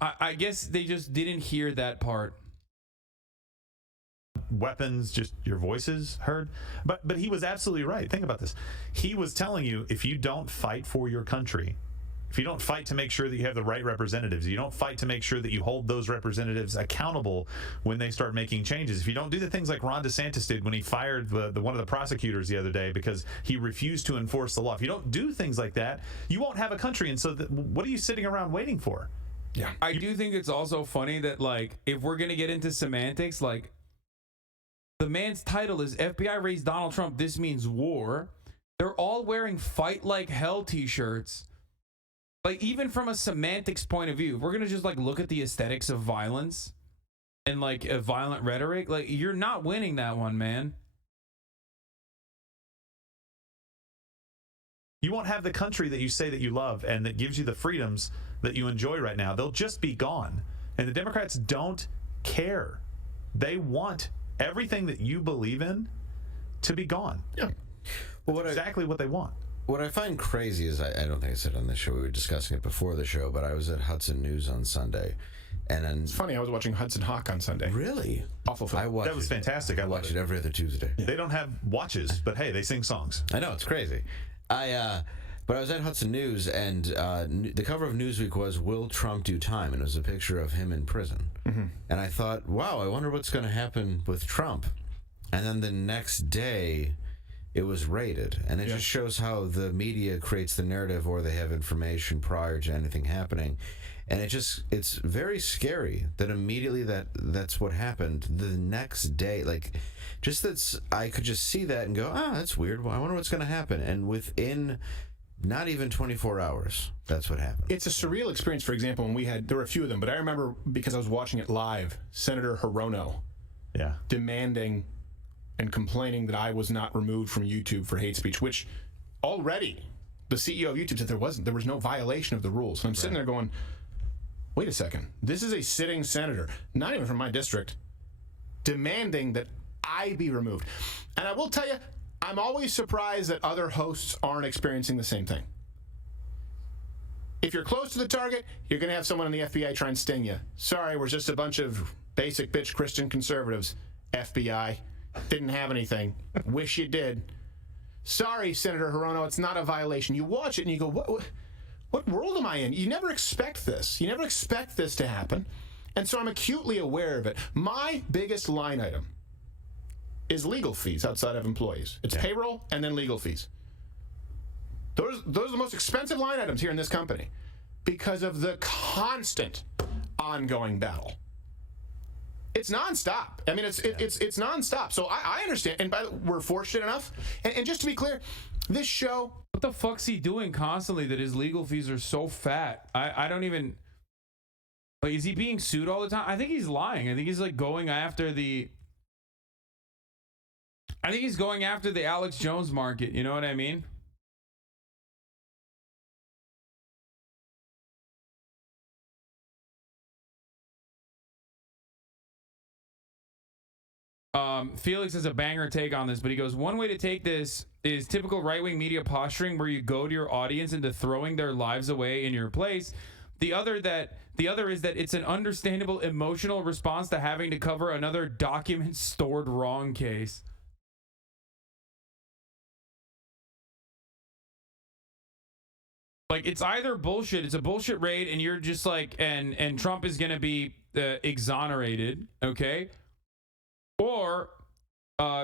I guess they just didn't hear that part. Weapons, just your voices heard. But he was absolutely right. Think about this. He was telling you, if you don't fight for your country, if you don't fight to make sure that you have the right representatives, you don't fight to make sure that you hold those representatives accountable when they start making changes, if you don't do the things like Ron DeSantis did when he fired one of the prosecutors the other day because he refused to enforce the law, if you don't do things like that, you won't have a country. And so what are you sitting around waiting for? Yeah, I do think it's also funny that, like, if we're gonna get into semantics, like, the man's title is FBI raised Donald Trump, this means war. They're all wearing fight like hell t-shirts. Like, even from a semantics point of view, if we're gonna just like look at the aesthetics of violence and like a violent rhetoric, like, you're not winning that one, man. You won't have the country that you say that you love and that gives you the freedoms that you enjoy right now. They'll just be gone. And the Democrats don't care. They want everything that you believe in to be gone. Yeah. Well, that's exactly what they want. What I find crazy is, I don't think I said it on this show, we were discussing it before the show, but I was at Hudson News on Sunday. And then, it's funny, I was watching Hudson Hawk on Sunday. Really? Awful film. That was fantastic. I watch it every other Tuesday. Yeah. They don't have watches, but hey, they sing songs. I know, it's crazy. But I was at Hudson News, and the cover of Newsweek was, "Will Trump do time?" And it was a picture of him in prison. Mm-hmm. And I thought, wow, I wonder what's going to happen with Trump. And then the next day, it was raided. And it just shows how the media creates the narrative, or they have information prior to anything happening. And it's very scary that immediately that's what happened. The next day, I could just see that and go, that's weird. Well, I wonder what's going to happen. And within not even 24 hours, that's what happened. It's a surreal experience. For example, when there were a few of them, but I remember, because I was watching it live, Senator Hirono demanding and complaining that I was not removed from YouTube for hate speech, which already the CEO of YouTube said there was no violation of the rules. And I'm sitting there going, wait a second, this is a sitting senator, not even from my district, demanding that I be removed. And I will tell you, I'm always surprised that other hosts aren't experiencing the same thing. If you're close to the target, you're going to have someone in the FBI try and sting you. Sorry, we're just a bunch of basic bitch Christian conservatives. FBI didn't have anything. Wish you did. Sorry, Senator Hirono, it's not a violation. You watch it and you go, what world am I in? You never expect this. You never expect this to happen. And so I'm acutely aware of it. My biggest line item is legal fees outside of employees. It's payroll and then legal fees. Those are the most expensive line items here in this company because of the constant ongoing battle. It's nonstop. I mean, it's nonstop. So I understand. And we're fortunate enough. And just to be clear, this show... What the fuck's he doing constantly that his legal fees are so fat? I don't even... Like, is he being sued all the time? I think he's lying. I think he's, like, going after the... I think he's going after the Alex Jones market. You know what I mean? Felix has a banger take on this, but he goes, one way to take this is typical right-wing media posturing where you goad your audience into throwing their lives away in your place. The other is that it's an understandable emotional response to having to cover another document stored wrong case. Like, it's either bullshit, it's a bullshit raid, and you're just like, and Trump is gonna be exonerated, okay? Or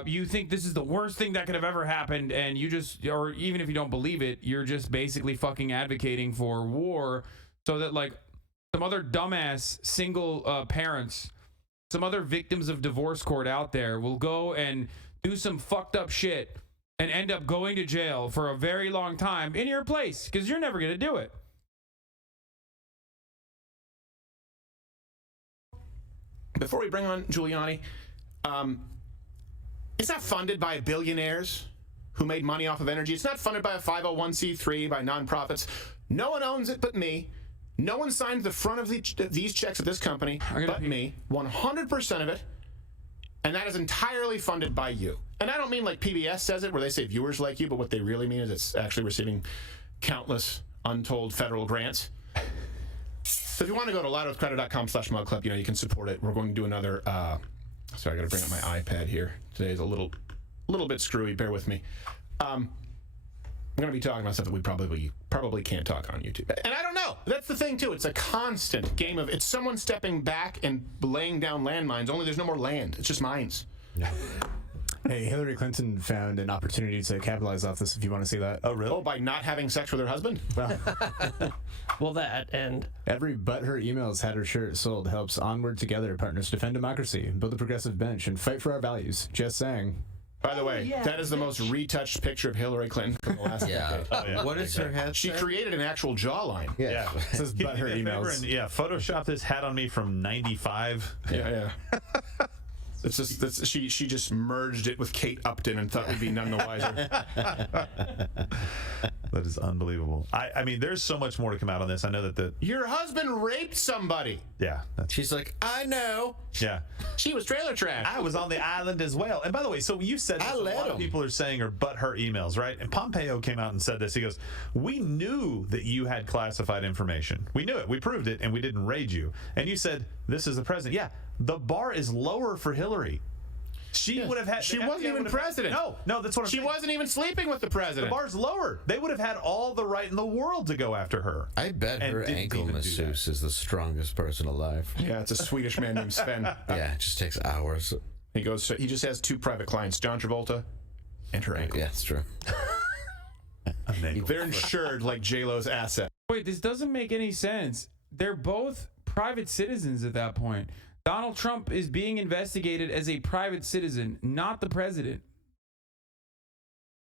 you think this is the worst thing that could have ever happened, and you just, or even if you don't believe it, you're just basically fucking advocating for war so that, like, some other dumbass single parents, some other victims of divorce court out there will go and do some fucked up shit and end up going to jail for a very long time in your place because you're never going to do it. Before we bring on Giuliani, it's not funded by billionaires who made money off of energy. It's not funded by a 501c3, by nonprofits. No one owns it but me. No one signed the front of these checks at this company but me, 100% of it, and that is entirely funded by you. And I don't mean like PBS says it, where they say viewers like you, but what they really mean is it's actually receiving countless untold federal grants. So if you want to go to louderwithcrowder.com/mugclub, you can support it. We're going to do another, sorry, I got to bring up my iPad here. Today is a little bit screwy, bear with me. I'm going to be talking about stuff that we probably can't talk on YouTube. And I don't know. That's the thing, too. It's a constant game of, it's someone stepping back and laying down landmines, only there's no more land. It's just mines. Yeah. Hey, Hillary Clinton found an opportunity to capitalize off this, if you want to see that. Oh, really? Oh, by not having sex with her husband? Well, well, that and... Every But Her Emails Had Her Shirt Sold helps Onward Together partners defend democracy, build a progressive bench, and fight for our values. Just saying. By the way, that is the most retouched picture of Hillary Clinton from the last decade. Oh, yeah. What is her hat? She created an actual jawline. Yeah. It says But Her Emails. And, Photoshop this hat on me from '95. Yeah. It's just she just merged it with Kate Upton and thought we'd be none the wiser. That is unbelievable. I mean, there's so much more to come out on this. I know that your husband raped somebody. Yeah. She's like, I know. Yeah. She was trailer trash. I was on the island as well. And by the way, so you said this, a lot of people are saying are but her emails, right? And Pompeo came out and said this. He goes, we knew that you had classified information. We knew it. We proved it, and we didn't raid you. And you said, this is the president. Yeah, the bar is lower for Hillary. She would have had. She wasn't even president. No, that's what I'm saying. She wasn't even sleeping with the president. The bar's lower. They would have had all the right in the world to go after her. I bet her ankle masseuse is the strongest person alive. Yeah, it's a Swedish man named Sven. Yeah, it just takes hours. He just has 2 private clients, John Travolta and her ankle. Yeah, that's true. They're insured like J-Lo's asset. Wait, this doesn't make any sense. They're both private citizens at that point. Donald Trump is being investigated as a private citizen, not the president.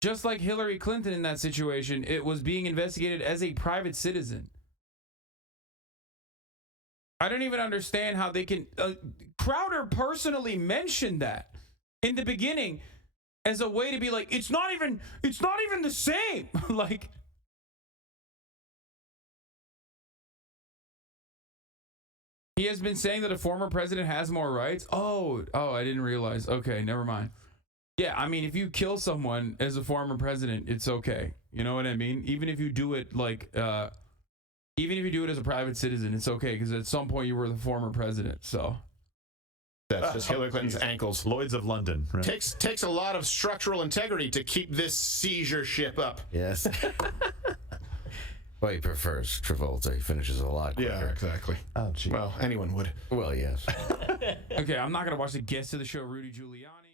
Just like Hillary Clinton in that situation, it was being investigated as a private citizen. I don't even understand how they can... Crowder personally mentioned that in the beginning as a way to be like, it's not even the same. Like... He has been saying that a former president has more rights? Oh, I didn't realize. Okay, never mind. Yeah, I mean, if you kill someone as a former president, it's okay. You know what I mean? Even if you do it even if you do it as a private citizen, it's okay, because at some point you were the former president, so. That's just Hillary Clinton's ankles. Lloyd's of London. Right? Takes a lot of structural integrity to keep this seizure ship up. Yes. Well, he prefers Travolta. He finishes a lot quicker. Yeah, exactly. Oh, gee. Well, anyone would. Well, yes. Okay, I'm not going to watch the guest of the show, Rudy Giuliani.